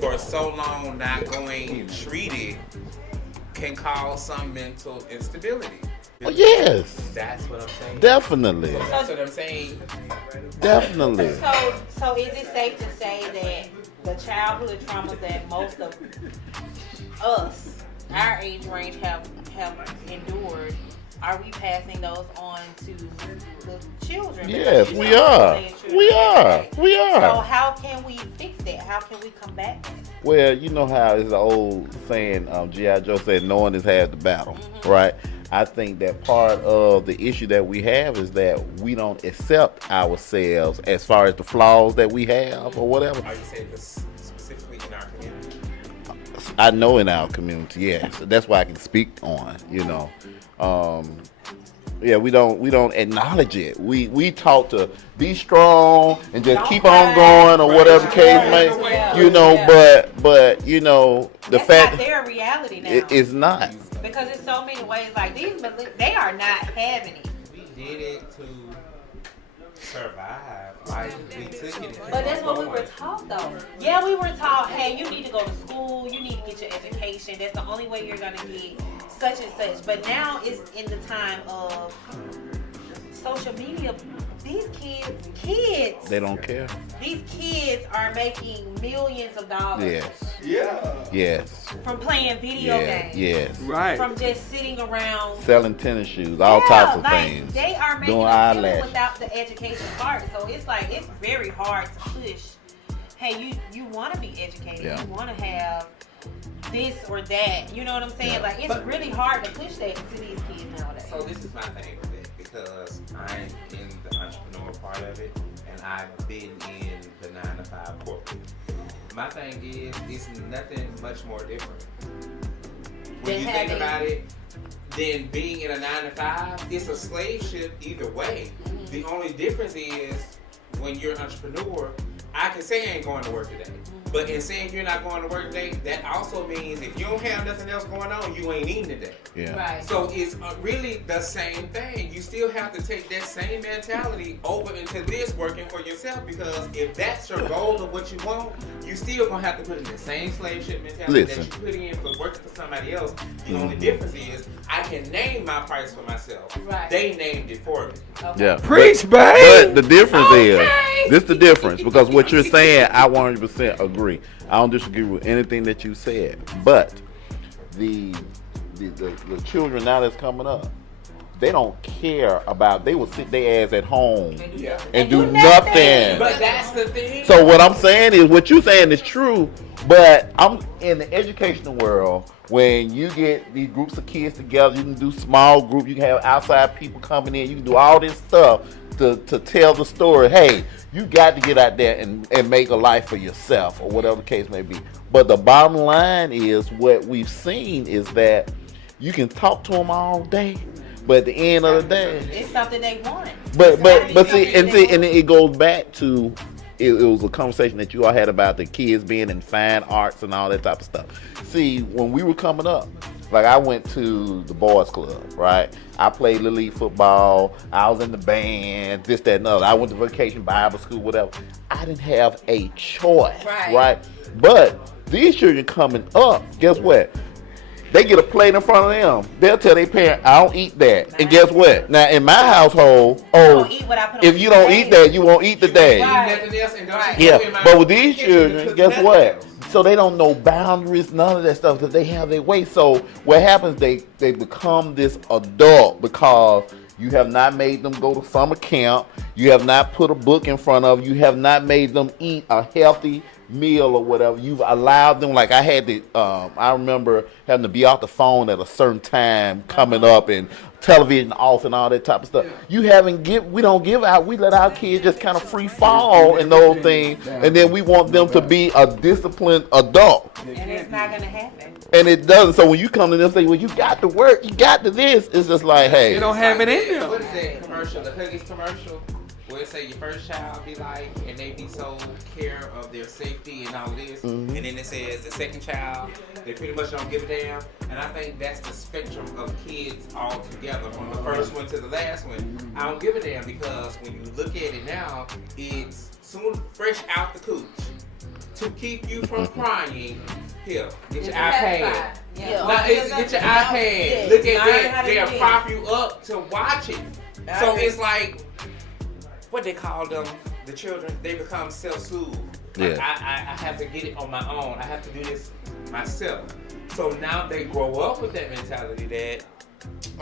for so long not going treated can cause some mental instability. Oh, yes. That's what I'm saying. Definitely. That's what I'm saying. Definitely. So is it safe to say that the childhood traumas that most of us, our age range, have endured, are we passing those on to the children? Yes, we are. We are. We are. So how can we fix that? How can we combat that? Well, you know how it's an old saying, G.I. Joe said, knowing is half the battle, right? I think that part of the issue that we have is that we don't accept ourselves as far as the flaws that we have or whatever. Are you saying this specifically in our community? I know in our community, yes. That's why I can speak on, you know. Yeah, we don't acknowledge it. We taught to be strong and just keep on going or whatever the case may, you know. But you know the That's fact not their reality now. it's not. Because there's so many ways. Like these, they are not having it. We did it to survive. Like we took it. But that's what we were taught, though. Yeah, we were taught, hey, you need to go to school. You need to get your education. That's the only way you're gonna get such and such. But now it's in the time of social media. These kids, They don't care. these kids are making millions of dollars Yes. from playing video games. Yes. Right. From just sitting around Selling tennis shoes, all types of like, things. They are making Doing a living eyelashes. without the education part. So it's like it's very hard to push. Hey, you want to be educated. Yeah. You want to have this or that. You know what I'm saying? Like it's really hard to push that to these kids nowadays. So this is my thing with it, because I'm in the entrepreneur part of it, and I've been in the 9-to-5 corporate. My thing is, it's nothing much more different. When you think about it, than being in a 9-to-5, it's a slave ship either way. The only difference is when you're an entrepreneur, I can say I ain't going to work today. But in saying you're not going to work today, that also means if you don't have nothing else going on, you ain't eating today. Yeah. Right. So it's really the same thing. You still have to take that same mentality over into this working for yourself, because if that's your goal of what you want, you still gonna have to put in the same slave ship mentality that you put in for working for somebody else. The only difference is I can name my price for myself. Right. They named it for me. Okay. Yeah. Preach, but, babe. but the difference is, this the difference, because what you're saying, I 100% agree. I don't disagree with anything that you said, but the children now that's coming up, they don't care about. They will sit their ass at home and do nothing. But that's the thing. So what I'm saying is, what you're saying is true, but I'm in the educational world. When you get these groups of kids together, you can do small group. You can have outside people coming in. You can do all this stuff to tell the story. Hey, you got to get out there and make a life for yourself, or whatever the case may be. But the bottom line is, what we've seen is that you can talk to them all day, but at the end of the day, It's something they want. but see, and then it goes back to it was a conversation that you all had about the kids being in fine arts and all that type of stuff. See, when we were coming up, like I went to the boys club, right? I played Little League football. I was in the band, this, that, and other. I went to vacation Bible school, whatever. I didn't have a choice, right? But these children coming up, guess what? They get a plate in front of them. They'll tell their parent, I don't eat that. And guess what? Now, in my household, if you don't eat that, you won't eat the day. Yeah, but with these children, guess what? So they don't know boundaries, none of that stuff, because they have their way. So what happens, they become this adult because you have not made them go to summer camp. You have not put a book in front of them. You have not made them eat a healthy meal or whatever. You've allowed them, like I had to, I remember having to be off the phone at a certain time coming up and television off and all that type of stuff. We don't give out, we let our kids just kind of free fall in those things, and then we want them to be a disciplined adult. And it's not going to happen. And it doesn't. So when you come to them and say, well, you got to work, you got to this, it's just like, hey. They don't have it in them. What is that commercial, the Huggies commercial? Where it say your first child be like, and they be so care of their safety and all this, and then it says the second child, they pretty much don't give a damn. And I think that's the spectrum of kids all together, from the first one to the last one. I don't give a damn, because when you look at it now, it's soon fresh out the cooch. To keep you from crying, here, get your iPad. Get your iPad. Look at that. They'll prop you up to watch it. So it's like, what they call them, the children, they become self-soothed. Like, I have to get it on my own. I have to do this myself. So now they grow up with that mentality that,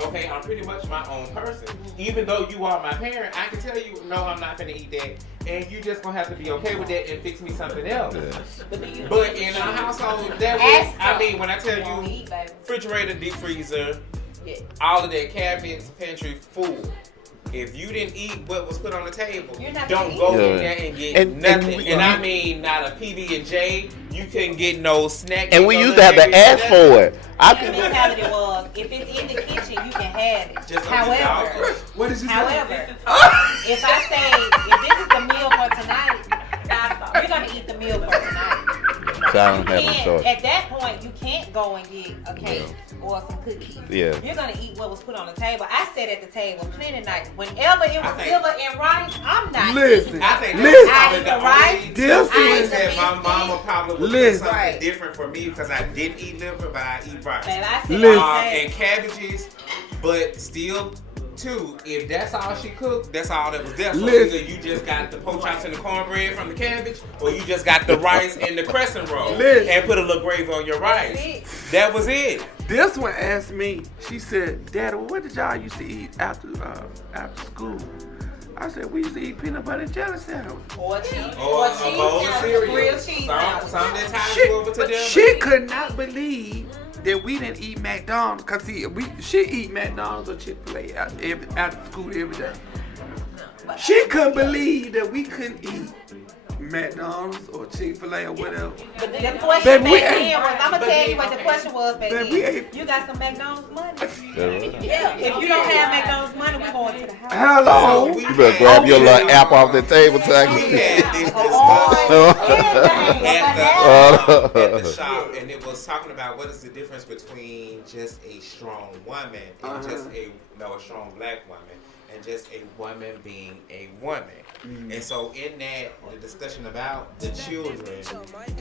okay, I'm pretty much my own person. Even though you are my parent, I can tell you, no, I'm not gonna eat that. And you just gonna have to be okay with that and fix me something else. But in our household, that was, I mean, when I tell you, refrigerator, deep freezer, all of that, cabinets, pantry, full. If you didn't eat what was put on the table, don't go in there and get nothing. And I mean, not a PB&J. You couldn't get no snack. And we used to have to ask for it. The mentality was, if it's in the kitchen, you can have it. However, what is this? However, if I say, if this is the meal for tonight, you're gonna eat the meal for tonight. So I don't have a choice. At that point, you can't go and get a cake or some cookies. Yeah. You're gonna eat what was put on the table. I sat at the table plenty of nights. Whenever it was liver and rice, I'm not eating. I think I ate the rice. This that my mama probably would do something different for me, because I didn't eat liver, but I eat rice. And cabbages, but still. Too, if that's all she cooked, that's all that was there. So either you just got the pork chops and the cornbread from the cabbage, or you just got the rice and the crescent roll and put a little gravy on your rice. That was it. This one asked me, she said, Daddy, what did y'all used to eat after school? I said, we used to eat peanut butter and jelly sandwich. Or cheese. Or a bowl of cereal. Real cheese. Some that ties you over to them. She could not believe that we didn't eat McDonald's, because she eat McDonald's or Chick-fil-A after school every day. She couldn't believe that we couldn't eat McDonald's or Chick-fil-A or whatever. But the question back then was, I'm going to tell you what the question was back then. You got some McDonald's money? Yeah. If you don't have McDonald's money, we're going going to the house. Hello. So You better grab your little apple off the table so I We can had this discussion at the shop, and it was talking about what is the difference between just a strong woman and just a strong black woman, and just a woman being a woman. And so in that, the discussion about the children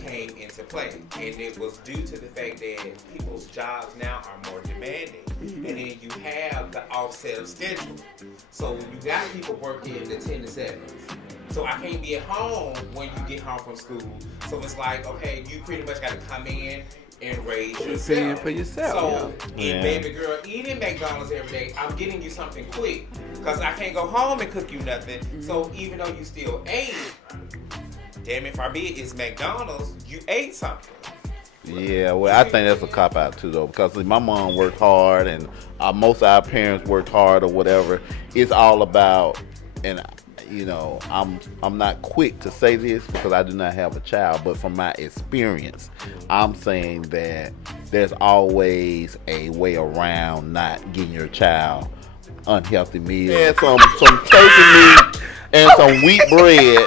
came into play, and it was due to the fact that people's jobs now are more demanding, and then you have the offset of schedule. So you got people working the 10 to 7s. So I can't be at home when you get home from school. So it's like, okay, you pretty much got to come in and raise yourself. Paying for yourself. So, Yeah. in baby girl eating McDonald's every day, I'm getting you something quick. Because I can't go home and cook you nothing. So, even though you still ate, damn it, forbid it's McDonald's, you ate something. Yeah, well, I think that's a cop out too, though, because my mom worked hard, and most of our parents worked hard, or whatever. It's all about, and you know, I'm not quick to say this because I do not have a child, but from my experience, I'm saying that there's always a way around not getting your child unhealthy meals. And some turkey meat and some wheat bread,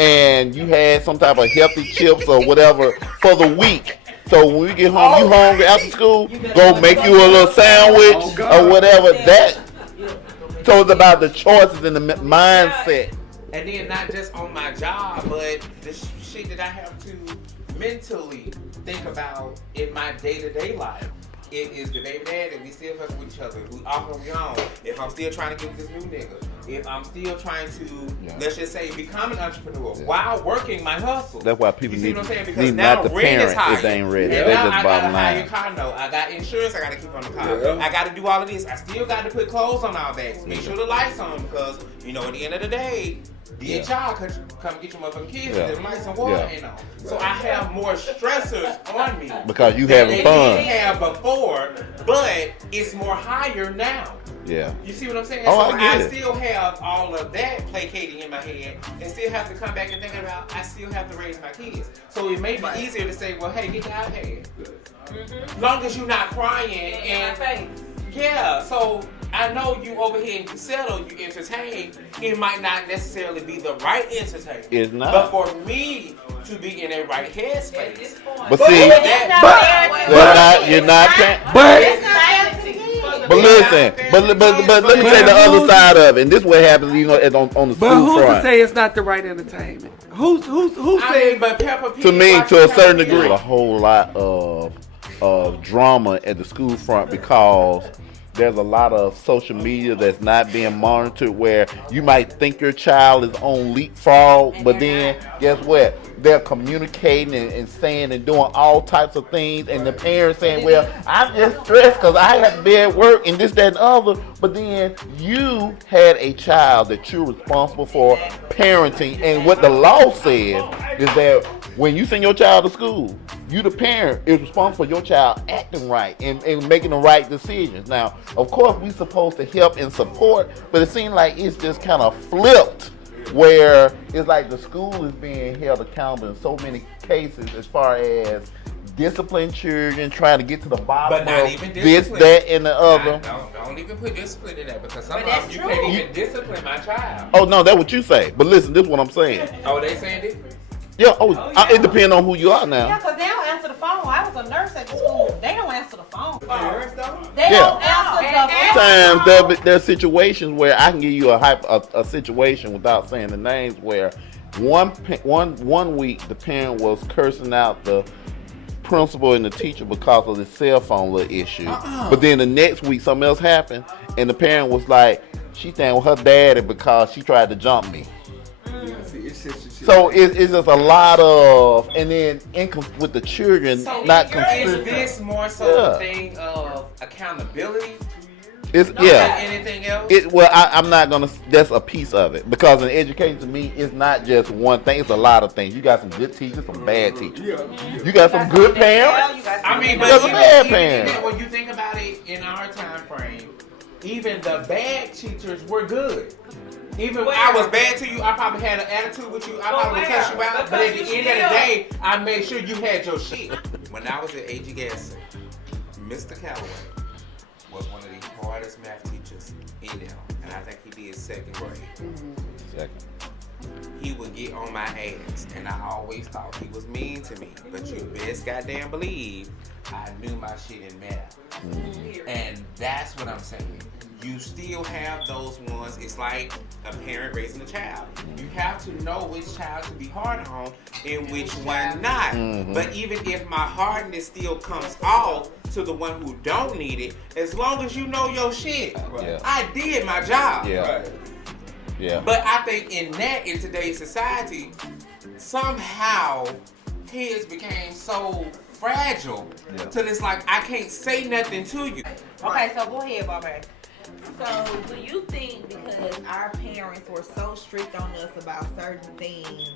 and you had some type of healthy chips or whatever for the week. So when you get home, you hungry after school, go make you a little sandwich or whatever. So it's about the choices and the mindset. And then not just on my job, but the shit that I have to mentally think about in my day-to-day life. It is the baby dad that we still fucking with each other. We off and we on. If I'm still trying to get with this new nigga. If I'm still trying to, let's just say, become an entrepreneur while working my hustle. That's why people you see need, what I'm saying? Because need now not to rent is parent higher. if they ain't ready. And That's now just I bottom got a higher line. car note. I got insurance I got to keep on the car. I got to do all of this. I still got to put clothes on our backs. Make sure the lights on because, you know, at the end of the day, be a child, come get your motherfucking kids and the lights and water and all. So I have more stressors on me. Because you than having they fun. didn't have before, but it's more higher now. Yeah. You see what I'm saying? Oh, so I get I it. still have all of that placating in my head and still have to come back and think about I still have to raise my kids. So it may be easier to say, well, hey, get the iPad. Long as you're not crying and yeah, so I know you over here and you settle, you entertain. It might not necessarily be the right entertainment. It's not. But for me to be in a right headspace. But see, you're not. But listen, but let me say the other side of it. And this is what happens, you know, on the But school who's front. to say it's not the right entertainment? Who's saying? But Peppa Pig To me, watching to a Peppa certain Pig. degree, a whole lot of drama at the school front because there's a lot of social media that's not being monitored where you might think your child is on leapfrog, but then guess what? They're communicating and saying and doing all types of things, and the parents saying, well, I'm just stressed because I have to be at work and this, that, and other. But then you had a child that you're responsible for parenting, and what the law says is that when you send your child to school, you, the parent, is responsible for your child acting right and making the right decisions. Now, of course, we're supposed to help and support, but it seems like it's just kind of flipped where it's like the school is being held accountable in so many cases as far as discipline children, trying to get to the bottom But not of even this, discipline. that, and the other. Don't even put discipline in that because some But of that's you true. can't even discipline my child. Oh, no, that's what you say. But listen, this is what I'm saying. Oh, they saying different? Yeah, it depends on who you are now. Yeah, because they don't answer the phone. I was a nurse at the school. They don't answer the phone. They Yeah. don't answer the phone. Sometimes there's situations where I can give you a situation without saying the names where one week the parent was cursing out the principal and the teacher because of the cell phone little issue. But then the next week something else happened and the parent was like, she staying with her daddy because she tried to jump me. So it's just a lot of, and then with the children not Is consistent. this more so a thing of accountability? It's Not anything else? I'm not gonna. That's a piece of it because in education to me, it's not just one thing. It's a lot of things. You got some good teachers, some bad teachers. You got some good parents. I mean, You but got some bad even parents. when you think about it in our time frame, even the bad teachers were good. Even when I was bad to you, I probably had an attitude with you. I probably would cuss you out. But at the end of the day, I made sure you had your shit. When I was at A.G. Gasson, Mr. Calloway was one of the hardest math teachers in there. and I think he did second grade. Second. He would get on my ass, and I always thought he was mean to me. But you best goddamn believe I knew my shit in math. And that's what I'm saying. You still have those ones. It's like a parent raising a child. You have to know which child to be hard on and which one not. But even if my hardness still comes off to the one who don't need it, as long as you know your shit, I did my job. Yeah. But I think in today's society, somehow kids became so fragile till it's like I can't say nothing to you. Okay, so go ahead, BarBae. So, do you think because our parents were so strict on us about certain things,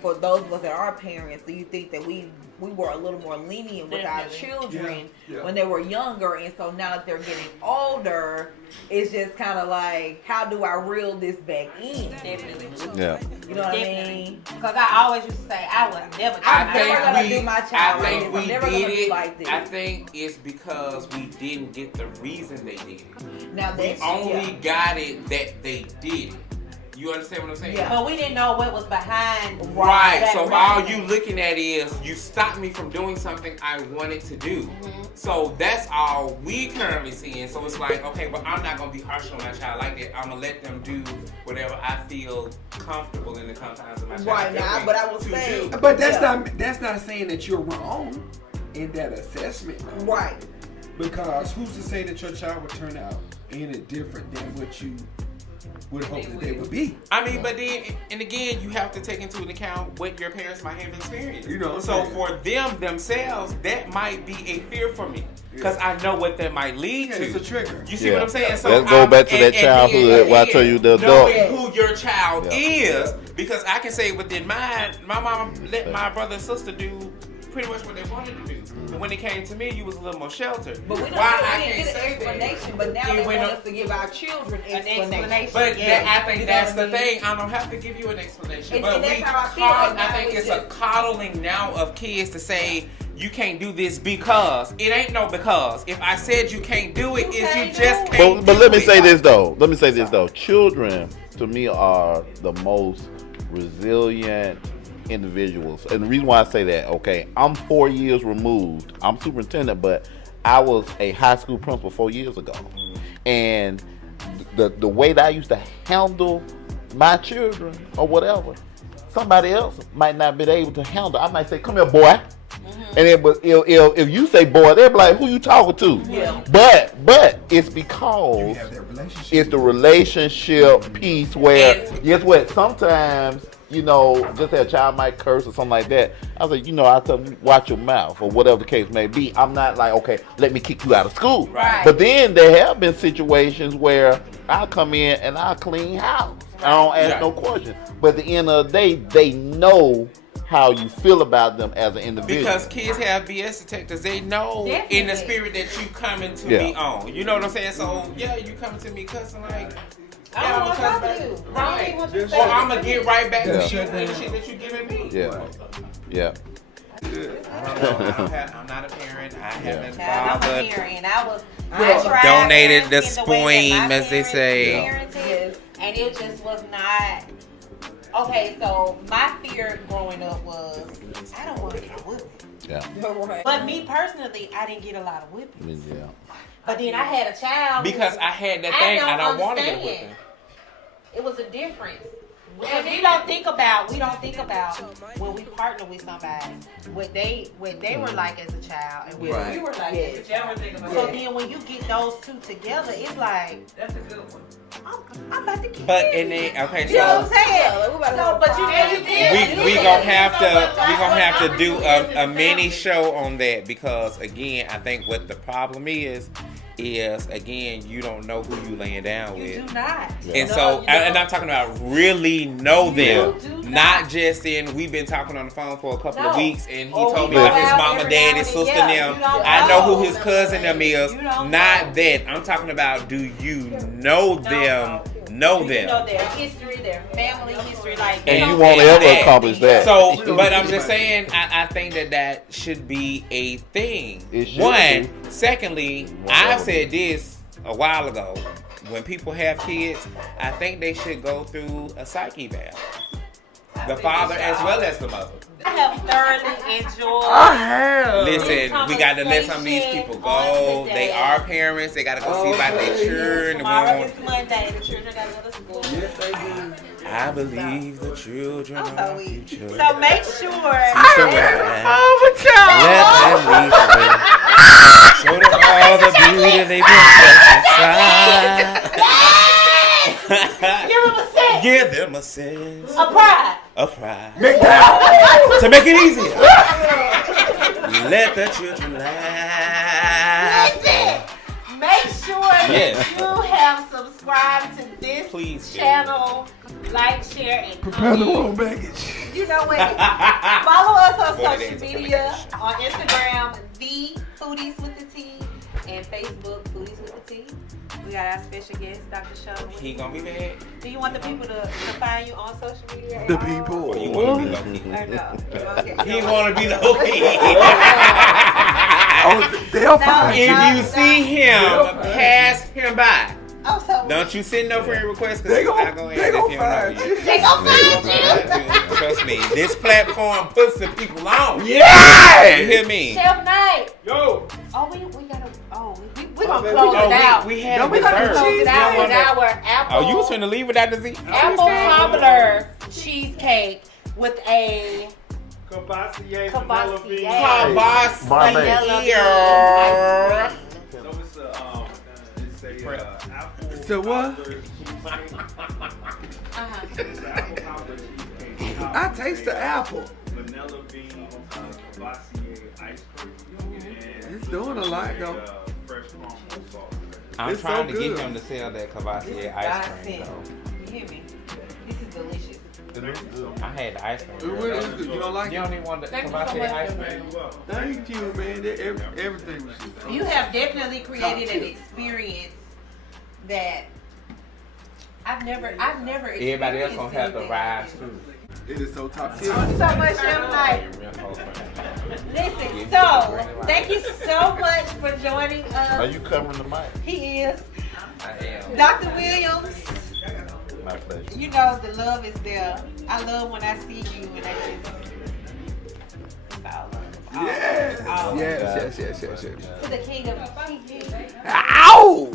for those of us that are parents, do you think that we were a little more lenient with our children when they were younger, and so now that they're getting older, it's just kind of like, how do I reel this back in? Definitely. Yeah. You know what I mean? Because I always used to say I was never. I'm never gonna do my child like this. we I'm never did gonna be it. like this. I think it's because we didn't get the reason they did it. Now We that's only got it that they did it. You understand what I'm saying? Yeah. But we didn't know what was behind. Right. that So reason. all you looking at is you stopped me from doing something I wanted to do. So that's all we currently seeing. So it's like, okay, well, I'm not gonna be harsh on my child like that. I'm gonna let them do whatever I feel comfortable in the confines of my child. right now, but I will say, But that's not saying that you're wrong in that assessment. right. Because who's to say that your child would turn out any different than what you would hope that they would be? I mean, but then, and again, you have to take into account what your parents might have experienced. You know what I'm so saying? for them themselves, that might be a fear for me. Because I know what that might lead to. It's a trigger. You see what I'm saying? So Let's go back to that and childhood where I tell you the adult. knowing who your child is, because I can say within mine, my mom let my brother and sister do pretty much what they wanted to do. But when it came to me, you was a little more sheltered. But we don't Why we I didn't can't get an say that? explanation, but now they went want up- us to give our children An explanation. explanation. But I think You know that's what I the mean? thing. I don't have to give you an explanation. And- but and that's we how I feel. I Now think we it's just- a coddling now of kids to say you can't do this because it ain't no because. If I said you can't do it, is you just can't But do let me it. say this though. Children to me are the most resilient individuals. And the reason why I say that, okay, I'm 4 years removed. I'm superintendent, but I was a high school principal 4 years ago. And the way that I used to handle my children or whatever, somebody else might not be able to handle. I might say, come here, boy. And then, but if you say boy, they're like, who you talking to? Yeah. But it's You because have that relationship. it's the relationship piece where, guess what? Sometimes, just that a child might curse or something like that. I was like, I tell them, watch your mouth or whatever the case may be. I'm not like, okay, let me kick you out of school. Right. But then there have been situations where I'll come in and I'll clean house. I don't ask no questions. But at the end of the day, they know how you feel about them as an individual. Because kids have BS detectors. They know in the spirit that you coming to me on. You know what I'm saying? So, yeah, you coming to me cussing like... I don't want to talk to you. Right. want you to say Or I'm going to get right back Yeah. to you and the shit that you giving me. Yeah. I don't know. I'm not a parent. I haven't I'm a fathered. parent. I Yeah. tried Donated the parenting the way that spoon, my as they say. parents parented, and it just was not. Okay, so my fear growing up was I don't want to get a whipping. Yeah. Right. But me personally, I didn't get a lot of I whippings. mean, yeah. But then I had a child. Because I had that thing. I don't want to get a understand. whipping. It was a difference. Because we don't think about when we partner with somebody what they were like as a child and what we were like as a child. So then when you get those two together, it's like that's a good one. I'm about to kill But you. and then okay, You know what I'm so saying? So, but you we gonna have to do a mini show on that because again, I think what the problem is again you don't know who you laying down with. You do not. And so, and I'm talking about really know them, not just in. We've been talking on the phone for a couple of weeks, and he told me about his mama, dad, his sister, them. I know who his cousin them is. Not that I'm talking about. Do you know them? Know them. You know their history, their family history, like. And you won't ever accomplish that. So, but I'm just saying, I think that should be a thing. It should One. be. Secondly, I've said this a while ago. when people have kids, I think they should go through a psyche eval. The father as well as the mother. I have thoroughly enjoyed. Listen, we got to let some of these people go. They are parents. They got to go see about their children. Tomorrow is Monday. The children got to go to school. Yes, they do. I believe the children are our future. So make sure. Let them lead the way. Show them all the beauty they possess inside. Give them a sense. Give them a sense. A pride. A pride. To make it easier. Let the children laugh. Listen. Make sure that you have subscribed to this channel. Like, share, and Prepare the comment. wrong baggage. You know what? Follow us on social media, on Instagram, The Foodies with the T, and Facebook, Foodies with the T. We got our special guest, Dr. Shun Williams. He gonna be back. Do you want the people to find you on social media? The people. Or you wanna be low key? Or no? Okay. He wanna be low key. Oh, they'll find you. If you see him, pass him by. Oh, so Don't you send no friend request because They he's not gon' going they to gon' find you. they gonna find you. Trust me, this platform puts the people on. Yeah. You hear me? Chef Night. Yo! Oh, we gotta. Oh, we gonna man, close we it out. We had Don't be like dessert. a Close it out You with wanna- our apple. Oh, you was trying to leave without the Z? Apple Cobbler cheesecake with a Courvoisier, Courvoisier. vanilla bean. BarBae. vanilla Here. So it's a apple. So what? cobbler Uh-huh. It's an apple cobbler cheesecake. I taste the apple. Vanilla bean, Courvoisier ice cream. And It's doing a lot, though. Fresh caramel sauce. I'm It's trying so to get good. him to sell that Courvoisier ice cream, though. You hear me? This is delicious. I had the ice cream. It really is good. You don't like You it? don't even want the Thank you so Courvoisier much, ice man. cream? Thank you, man. Everything was just. You have definitely created an experience that I've never experienced. Everybody else gonna have to anything rise like too. It is so top tier. this. So much, Chef Night. Listen, so thank you so much for joining Are us. you covering the mic? He is I am. Dr. Williams. My pleasure. You know the love is there. I love when I see you and I just it's all love. All Yes. love. Yes. To the king of cheesecake. Ow!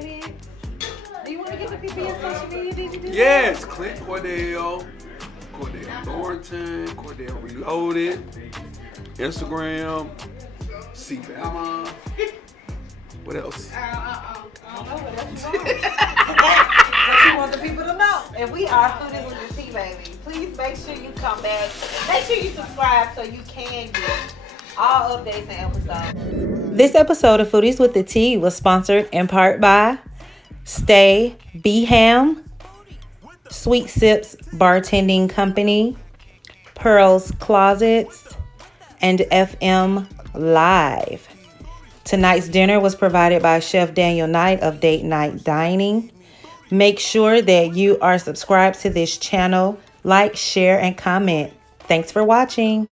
Do you want to give the people your social media? Did you do Yes, Clint Cordell Thornton, Cordell Reloaded, Instagram, Salmon. What else? I don't know what else you want. What you want the people to know. And we are Foodies with the T, baby. Please make sure you come back. Make sure you subscribe so you can get all updates and episodes. This episode of Foodies with the T was sponsored in part by Stay Beham, Sweet Sips Bartending Company, Pearl's Closets, and FM Live. Tonight's dinner was provided by Chef Daniel Knight of Date Night Dining. Make sure that you are subscribed to this channel, like, share, and comment. Thanks for watching.